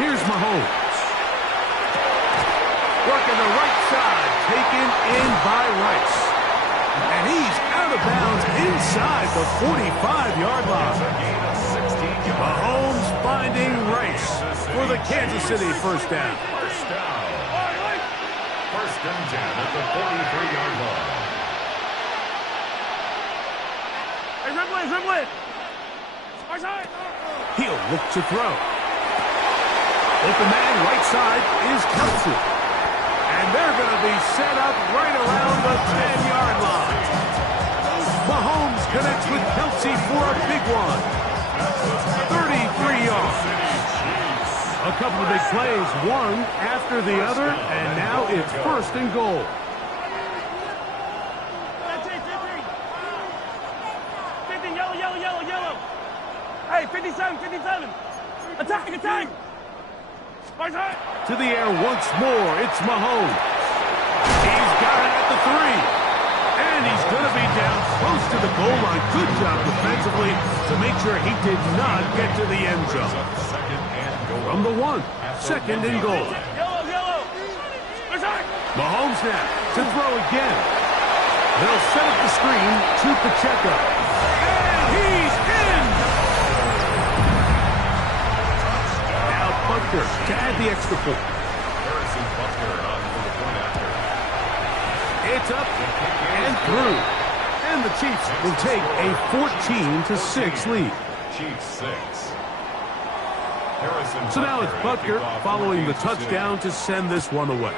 Here's Mahomes. Working the right side. Taken in by Rice. And he's out of bounds inside the 45-yard line. Mahomes finding Rice for the Kansas City first down. First and 10 at the 43-yard line. He'll look to throw. Open man right side is Kelsey. And they're going to be set up right around the 10-yard line. Mahomes connects with Kelsey for a big one. 33 yards. A couple of big plays, one after the other, and now it's first and goal. 50, yellow. Hey, 57. Attack. To the air once more, it's Mahomes. He's got it at the 3. And he's going to be down close to the goal line. Good job defensively to make sure he did not get to the end zone. From the 1, second and goal. Mahomes now to throw again. They'll set up the screen to Pacheco. And he's in! Now Butker to add the extra point. It's up and through. And the Chiefs will take a 14-6 lead. Chiefs 6. So now it's Butker following the touchdown to send this one away.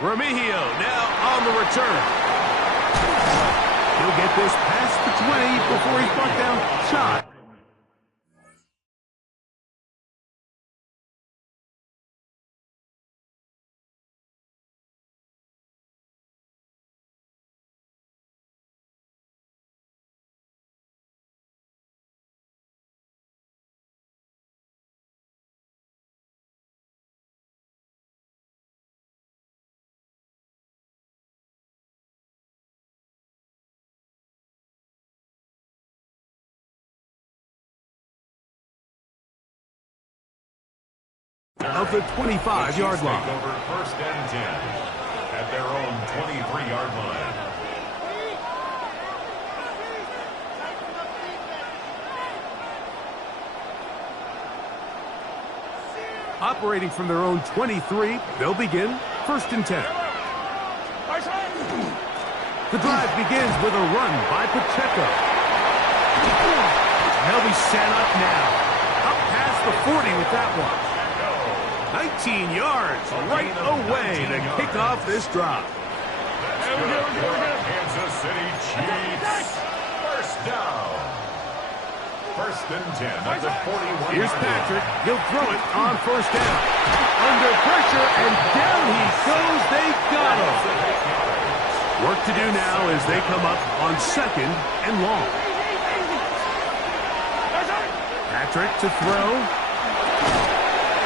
Remigio now on the return. He'll get this past the 20 before he's brought down shot. Of the 25-yard line. Over 1st and 10 at their own 23-yard line. Operating from their own 23, they'll begin 1st and 10. The drive begins with a run by Pacheco. They'll be set up now. Up past the 40 with that one. 19 yards right away to kick off this drive. Kansas City Chiefs. 1st down. 1st and 10 at the 41. Here's Patrick. He'll throw it on 1st down. Under pressure, and down he goes. They got him. Work to do now as they come up on 2nd and long. Patrick to throw.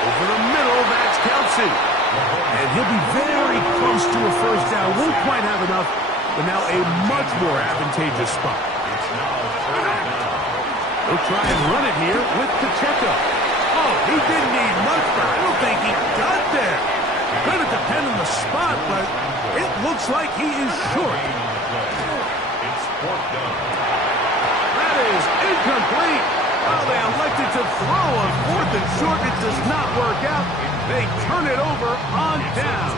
Over the middle, that's Kelsey. And he'll be very close to a 1st down. Won't quite have enough, but now a much more advantageous spot. They'll try and run it here with Pacheco. Oh, he didn't need much, but I don't think he got there. Going to depend on the spot, but it looks like he is short. It's 4th down. That is incomplete. Well, they elected to throw on 4th and short. It does not work out. They turn it over on down.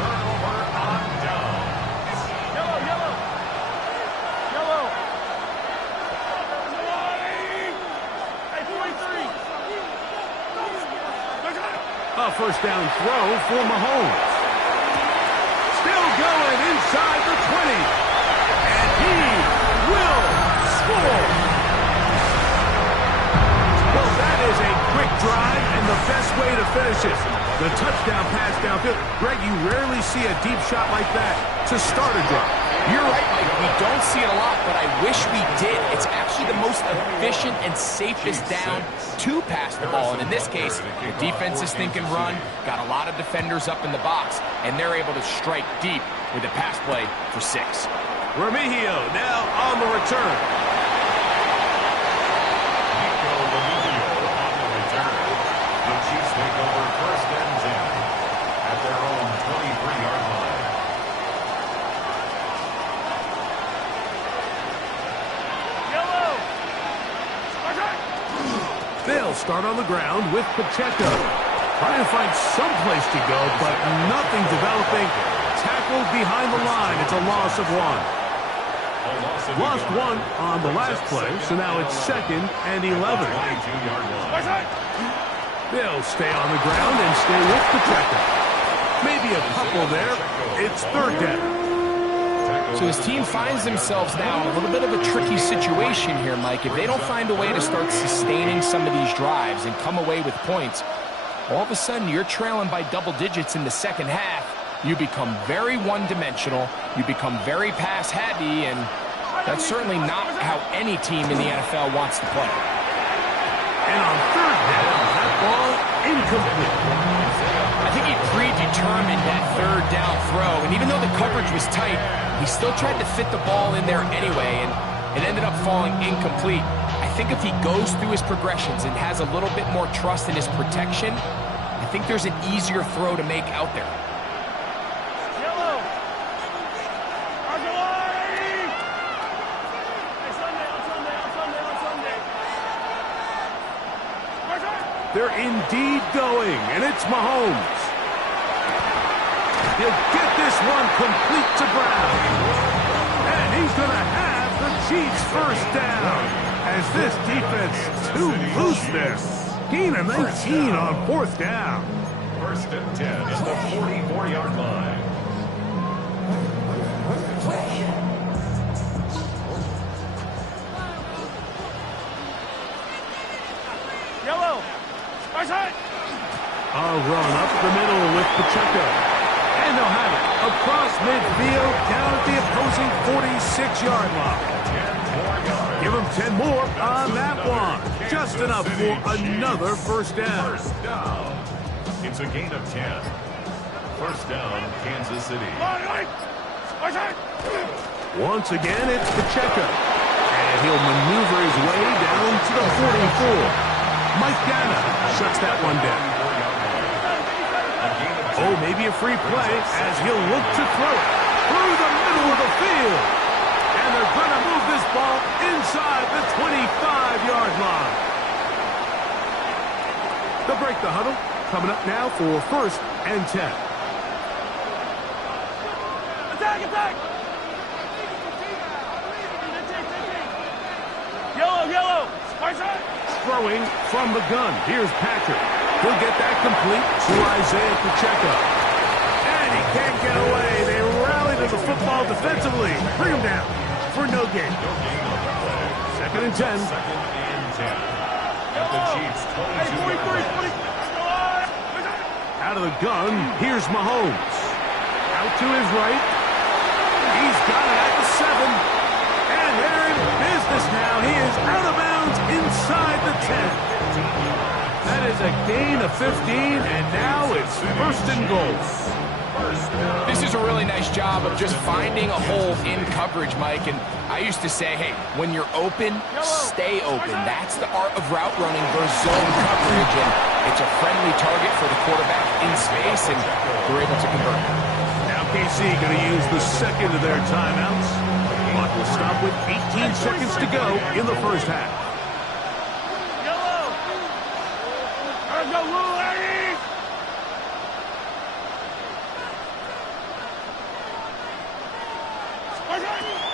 A 1st down throw for Mahomes. Still going inside the 20. And he will score. Well, that is a quick drive and the best way to finish it. The touchdown pass downfield. Greg, you rarely see a deep shot like that to start a drive. You're right, Mike. We don't see it a lot, but I wish we did. It's actually the most efficient and safest down to pass the ball. And in this case, the defense is thinking run, got a lot of defenders up in the box, and they're able to strike deep with a pass play for 6. Remigio now on the return. The Chiefs take over 1st and 10 at their own 23-yard line. They'll start on the ground with Pacheco. Trying to find some place to go, but nothing developing. Tackled behind the line. It's a loss of 1. Lost 1 on the last play, so now it's 2nd and 11. They'll stay on the ground and stay with Pacheco. Maybe a couple there. It's 3rd down. So his team finds themselves now in a little bit of a tricky situation here, Mike. If they don't find a way to start sustaining some of these drives and come away with points, all of a sudden you're trailing by double digits in the 2nd half. You become very one-dimensional. You become very pass-heavy, and that's certainly not how any team in the NFL wants to play. And on 3rd down, that ball incomplete. I think he predetermined that 3rd down throw, and even though the coverage was tight, he still tried to fit the ball in there anyway, and it ended up falling incomplete. I think if he goes through his progressions and has a little bit more trust in his protection, I think there's an easier throw to make out there. They're indeed going, and it's Mahomes. He'll get this one complete to Brown. And he's going to have the Chiefs 1st down. As this defense too loose there. Gain of 19 on 4th down. 1st and 10 at the 44-yard line. A run up the middle with Pacheco. And they'll have it across midfield down at the opposing 46-yard line. Give them 10 more on that one. Just enough for another first down. First down. It's a gain of 10. First down, Kansas City. Once again, it's Pacheco. And he'll maneuver his way down to the 44. Mike Ganna shuts that one down. Oh, maybe a free play as he'll look to throw it through the middle of the field. And they're going to move this ball inside the 25-yard line. They'll break the huddle. Coming up now for first and 10. Attack, attack! Yellow, yellow! Throwing from the gun. Here's Patrick. He'll get that complete to Isaiah Pacheco. And he can't get away. They rally to the football defensively. Bring him down for no gain. Second and 10. Second and 10. At the Chiefs' 22-yard line. Out of the gun, here's Mahomes. Out to his right. He's got it at the 7. And they're in business now. He is out of bounds inside the 10. That is a gain of 15, and now it's first and goal. This is a really nice job of just finding a hole in coverage, Mike. And I used to say, hey, when you're open, stay open. That's the art of route running versus zone coverage. And it's a friendly target for the quarterback in space, and they're able to convert. Now KC going to use the second of their timeouts. Clock will stop with 18 seconds to go in the first half.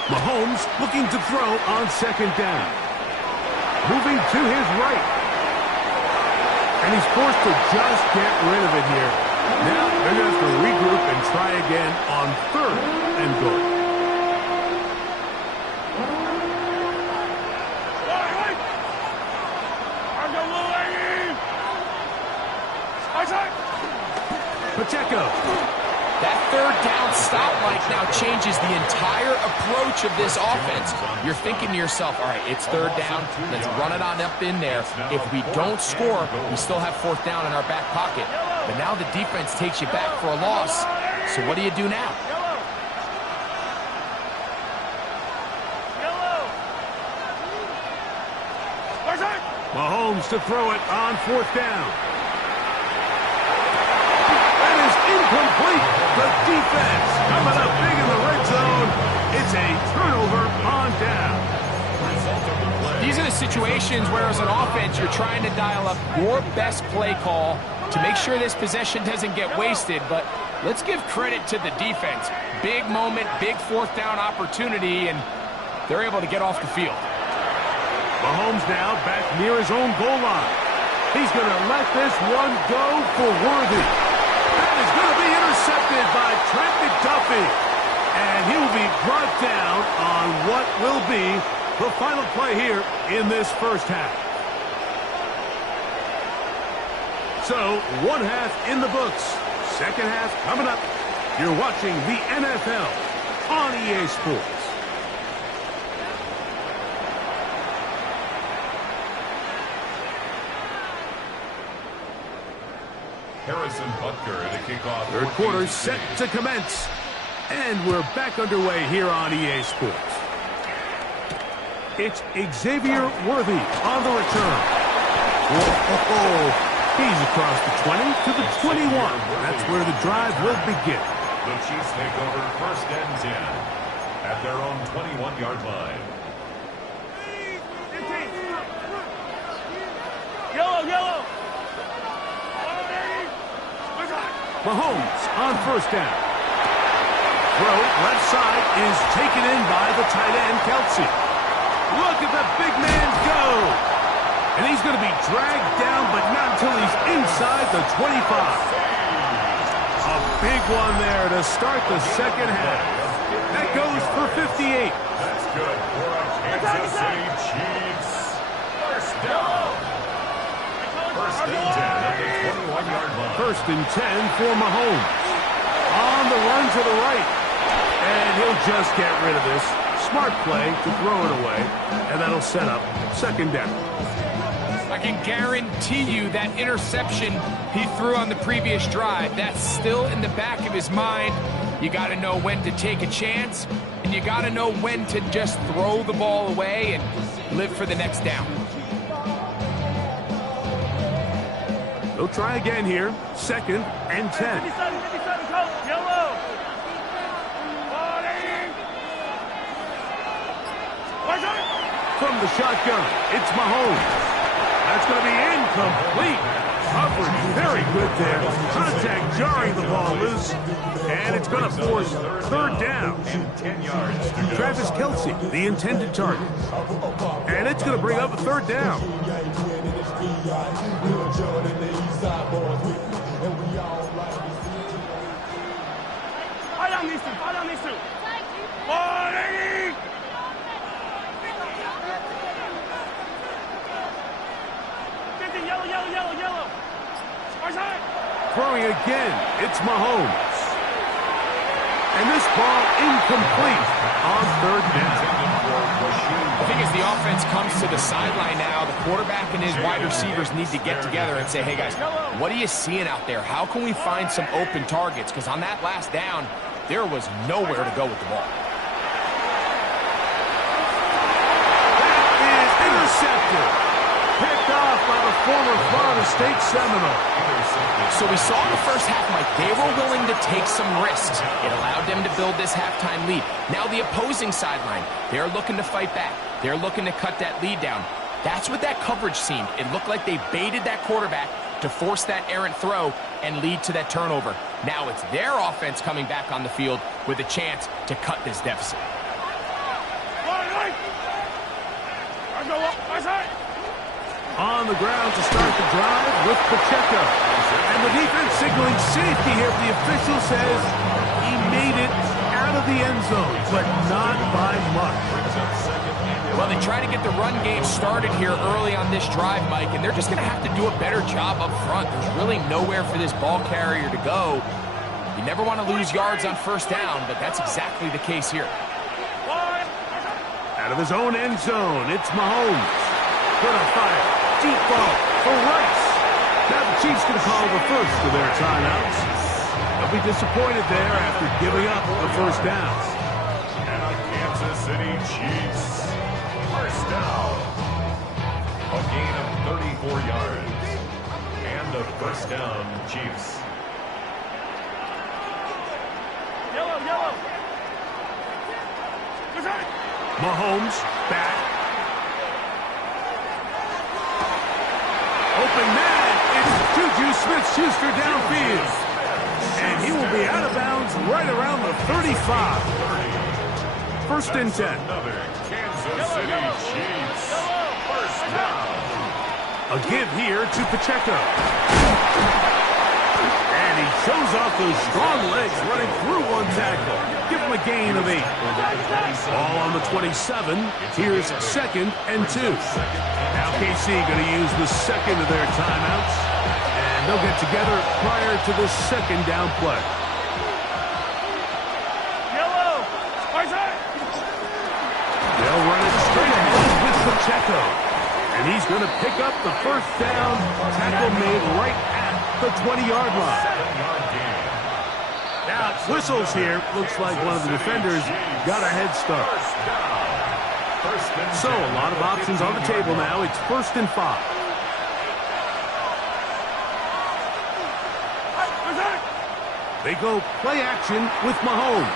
Mahomes looking to throw on second down. Moving to his right. And he's forced to just get rid of it here. Now they're going to have to regroup and try again on third and goal. Pacheco. That third down stop, Mike, now changes the entire approach of this offense. You're thinking to yourself, all right, it's third down. Let's run it on up in there. If we don't score, we still have fourth down in our back pocket. But now the defense takes you back for a loss. So what do you do now? Mahomes to throw it on fourth down. That is incomplete. The defense coming up big in the red zone. It's a turnover on down. These are the situations where as an offense you're trying to dial up your best play call to make sure this possession doesn't get wasted. But let's give credit to the defense. Big moment, big fourth down opportunity, and they're able to get off the field. Mahomes now back near his own goal line. He's going to let this one go for Worthy. That is going to be intercepted by Trent McDuffie. And he will be brought down on what will be the final play here in this first half. So, one half in the books. Second half coming up. You're watching the NFL on EA Sports. Harrison Butker to kick off. Third quarter set to commence. And we're back underway here on EA Sports. It's Xavier Worthy on the return. Whoa, he's across the 20 to the 21. That's where the drive will begin. The Chiefs take over first and 10 at their own 21-yard line. Yellow, yellow! Mahomes on first down. Throw left side is taken in by the tight end, Kelsey. Look at the big man go. And he's going to be dragged down, but not until he's inside the 25. A big one there to start the second half. That goes for 58. That's good for a Kansas City Chiefs. First down. First and 10 at the 21-yard line. First and 10 for Mahomes. On the run to the right. And he'll just get rid of this. Smart play to throw it away. And that'll set up second down. I can guarantee you that interception he threw on the previous drive, that's still in the back of his mind. You got to know when to take a chance, and you got to know when to just throw the ball away and live for the next down. They'll try again here. Second and 10. 57, coach. Yellow. From the shotgun, it's Mahomes. That's going to be incomplete. Coverage very good there. Contact jarring the ball loose. And it's going to force third down. 10 yards to go. Travis Kelce, the intended target. And it's going to bring up a third down. Fight on these two. Fight on these two. 180. Yellow. Throwing again, it's Mahomes. And this ball incomplete on third down. I think as the offense comes to the sideline now, the quarterback and his wide receivers need to get together and say, hey guys, what are you seeing out there? How can we find some open targets? Because on that last down, there was nowhere to go with the ball. That is intercepted. Picked off by the former Florida State Seminole. So we saw in the first half, Mike, they were willing to take some risks. It allowed them to build this halftime lead. Now the opposing sideline, they're looking to fight back. They're looking to cut that lead down. That's what that coverage seemed. It looked like they baited that quarterback to force that errant throw and lead to that turnover. Now it's their offense coming back on the field with a chance to cut this deficit. On the ground to start the drive with Pacheco. And the defense signaling safety here. The official says he made it out of the end zone, but not by much. Well, they try to get the run game started here early on this drive, Mike, and they're just going to have to do a better job up front. There's really nowhere for this ball carrier to go. You never want to lose yards on first down, but that's exactly the case here. Out of his own end zone, it's Mahomes. Gonna fire. Deep ball for Rice. Now the Chiefs going to call the first of their timeouts. They'll be disappointed there after giving up the first down. And the Kansas City Chiefs. First down. A gain of 34 yards. And a first down, Chiefs. Yellow. Mahomes back. Open man, it's Juju Smith-Schuster downfield. And he will be out of bounds right around the 35. First and 10. Another Kansas City Chiefs. First down. A give here to Pacheco. And he shows off those strong legs running through one tackle. Give him a gain of 8. Ball on the 27. Here's second and 2. Now KC going to use the second of their timeouts. And they'll get together prior to the second down play. They'll run it straight ahead with Pacheco. And he's going to pick up the first down. Tackle made right at the 20-yard line. Now, whistles here. Looks like one of the defenders got a head start. So, a lot of options on the table now. It's first and 5. They go play action with Mahomes.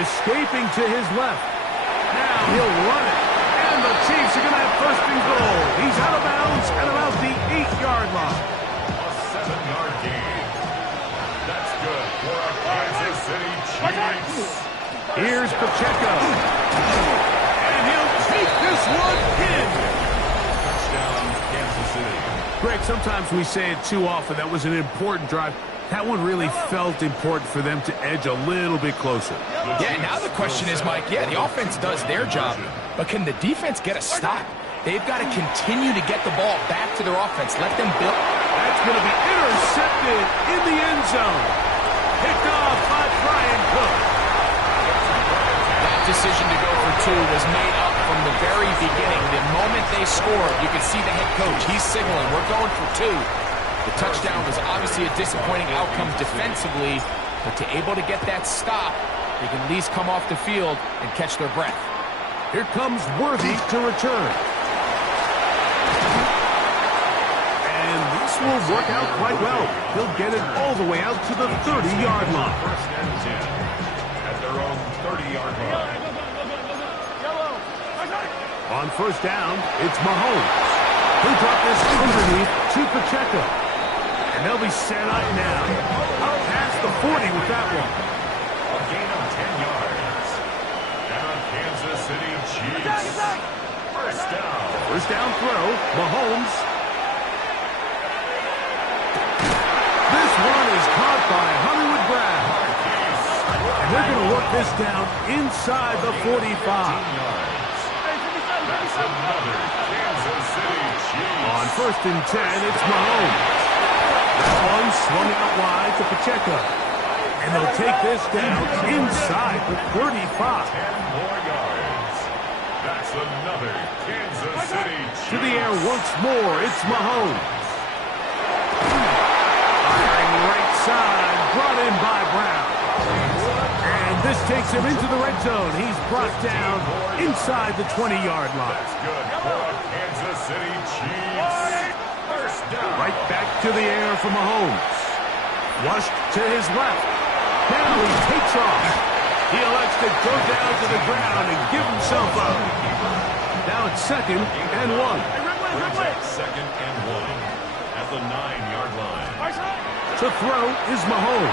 Escaping to his left. Now he'll run it. And the Chiefs are going to have first and goal. He's out of bounds at about the 8-yard line. A 7-yard gain. That's good for a Kansas City Chiefs. Here's Pacheco. And he'll take this one in. Touchdown, Kansas City. Greg, sometimes we say it too often. That was an important drive. That one really felt important for them to edge a little bit closer. Yeah, now the question is, Mike, the offense does their job, but can the defense get a stop? They've got to continue to get the ball back to their offense. Let them build. That's going to be intercepted in the end zone. Picked off by Brian Cook. That decision to go for 2 was made up from the very beginning. The moment they scored, you could see the head coach. He's signaling, we're going for 2. The touchdown was obviously a disappointing outcome defensively, but to able to get that stop, they can at least come off the field and catch their breath. Here comes Worthy to return. And this will work out quite well. He'll get it all the way out to the 30-yard line. First and 10 at their own 30-yard line. On first down, it's Mahomes. He'll drop this underneath to Pacheco. And they'll be set up now. Up past the 40 with that one. A gain of 10 yards. And on Kansas City Chiefs. First down. First down throw, Mahomes. This one is caught by Hollywood Brown. And they're going to work this down inside the 45. That's another Kansas City Chiefs. On first and 10, it's Mahomes. That one swung out wide to Pacheco. And they'll take this down inside the 35. 10 more yards. That's another Kansas City Chiefs. To the air once more, it's Mahomes. Firing right side, brought in by Brown. And this takes him into the red zone. He's brought down inside the 20-yard line. That's good for Kansas City Chiefs. First down. Right back to the air for Mahomes. Flushed to his left. Now he takes off. He elects to go down to the ground and give himself up. Now it's 2nd and 1. Second and 1 at the 9-yard line. To throw is Mahomes.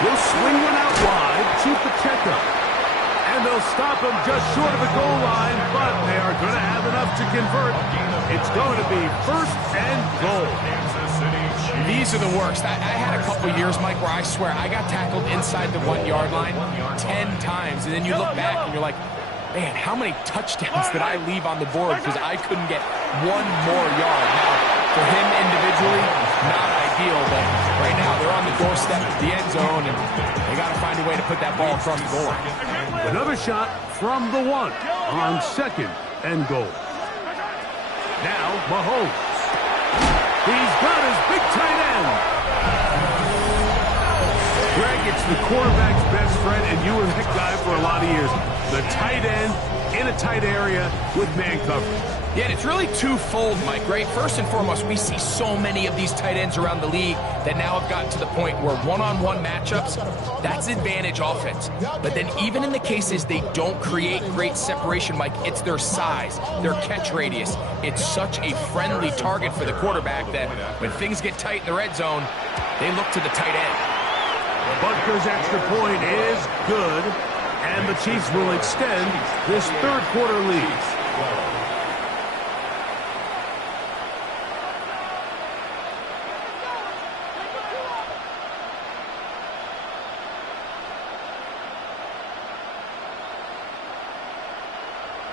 He'll swing one out wide to Pacheco. And they'll stop him just short of the goal line, but they are going to have enough to convert. It's going to be 1st and goal. These are the worst. I had a couple years, Mike, where I swear I got tackled inside the 1-yard line 10 times. And then you look back and you're like, man, how many touchdowns did I leave on the board because I couldn't get one more yard? Now, for him individually, not ideal, but right now they're on the doorstep of the end zone, and they got to find a way to put that ball across the goal line. Another shot from the 1 on 2nd and goal. Now Mahomes. He's got his big tight end. Greg, it's the quarterback's best friend, and you were that guy for a lot of years. The tight end in a tight area with man coverage. Yeah, and it's really twofold, Mike, right? First and foremost, we see so many of these tight ends around the league that now have gotten to the point where one-on-one matchups, that's advantage offense. But then even in the cases they don't create great separation, Mike, it's their size, their catch radius. It's such a friendly target for the quarterback that when things get tight in the red zone, they look to the tight end. Butker's extra point is good, and the Chiefs will extend this 3rd quarter lead.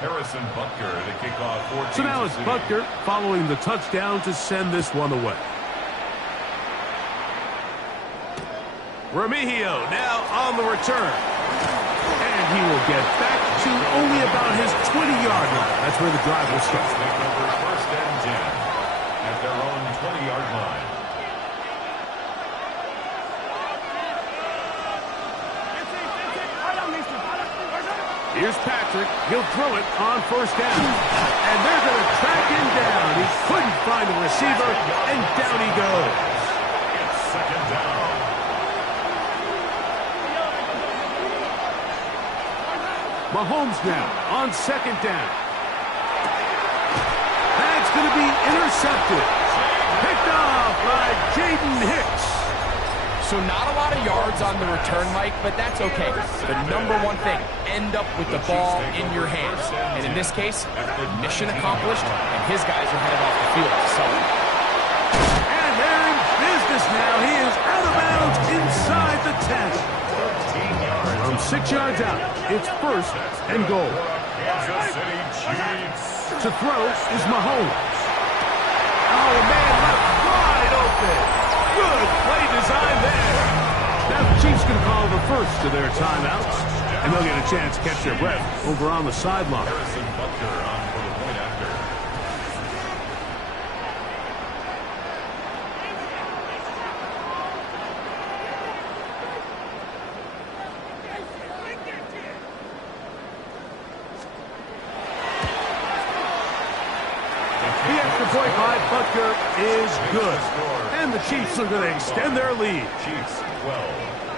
Harrison Butker to kick off 14. So now it's Butker following the touchdown to send this one away. Remigio now on the return. And he will get back to only about his 20-yard line. That's where the drive will start. First and 10 at their own 20-yard line. Here's Patrick. He'll throw it on first down. And they're going to track him down. He couldn't find a receiver, and down he goes. It's 2nd down. Mahomes now on 2nd down. That's going to be intercepted. Picked off by Jaden Hicks. So not a lot of yards on the return, Mike, but that's okay. The number one thing, end up with the ball in your hands. And in this case, mission accomplished, and his guys are headed off the field. So, and they're in business now. He is out of bounds inside the 10. From 6 yards out, it's 1st and goal. Kansas City Chiefs. To throw is Mahomes. Oh, man, left wide open. Good play design there. Now the Chiefs can call the first of their timeouts, and they'll get a chance to catch their breath over on the sideline. Harrison Butker on for the point after. The extra point by Butker is good. And the Chiefs are going to extend their lead. Chiefs 12.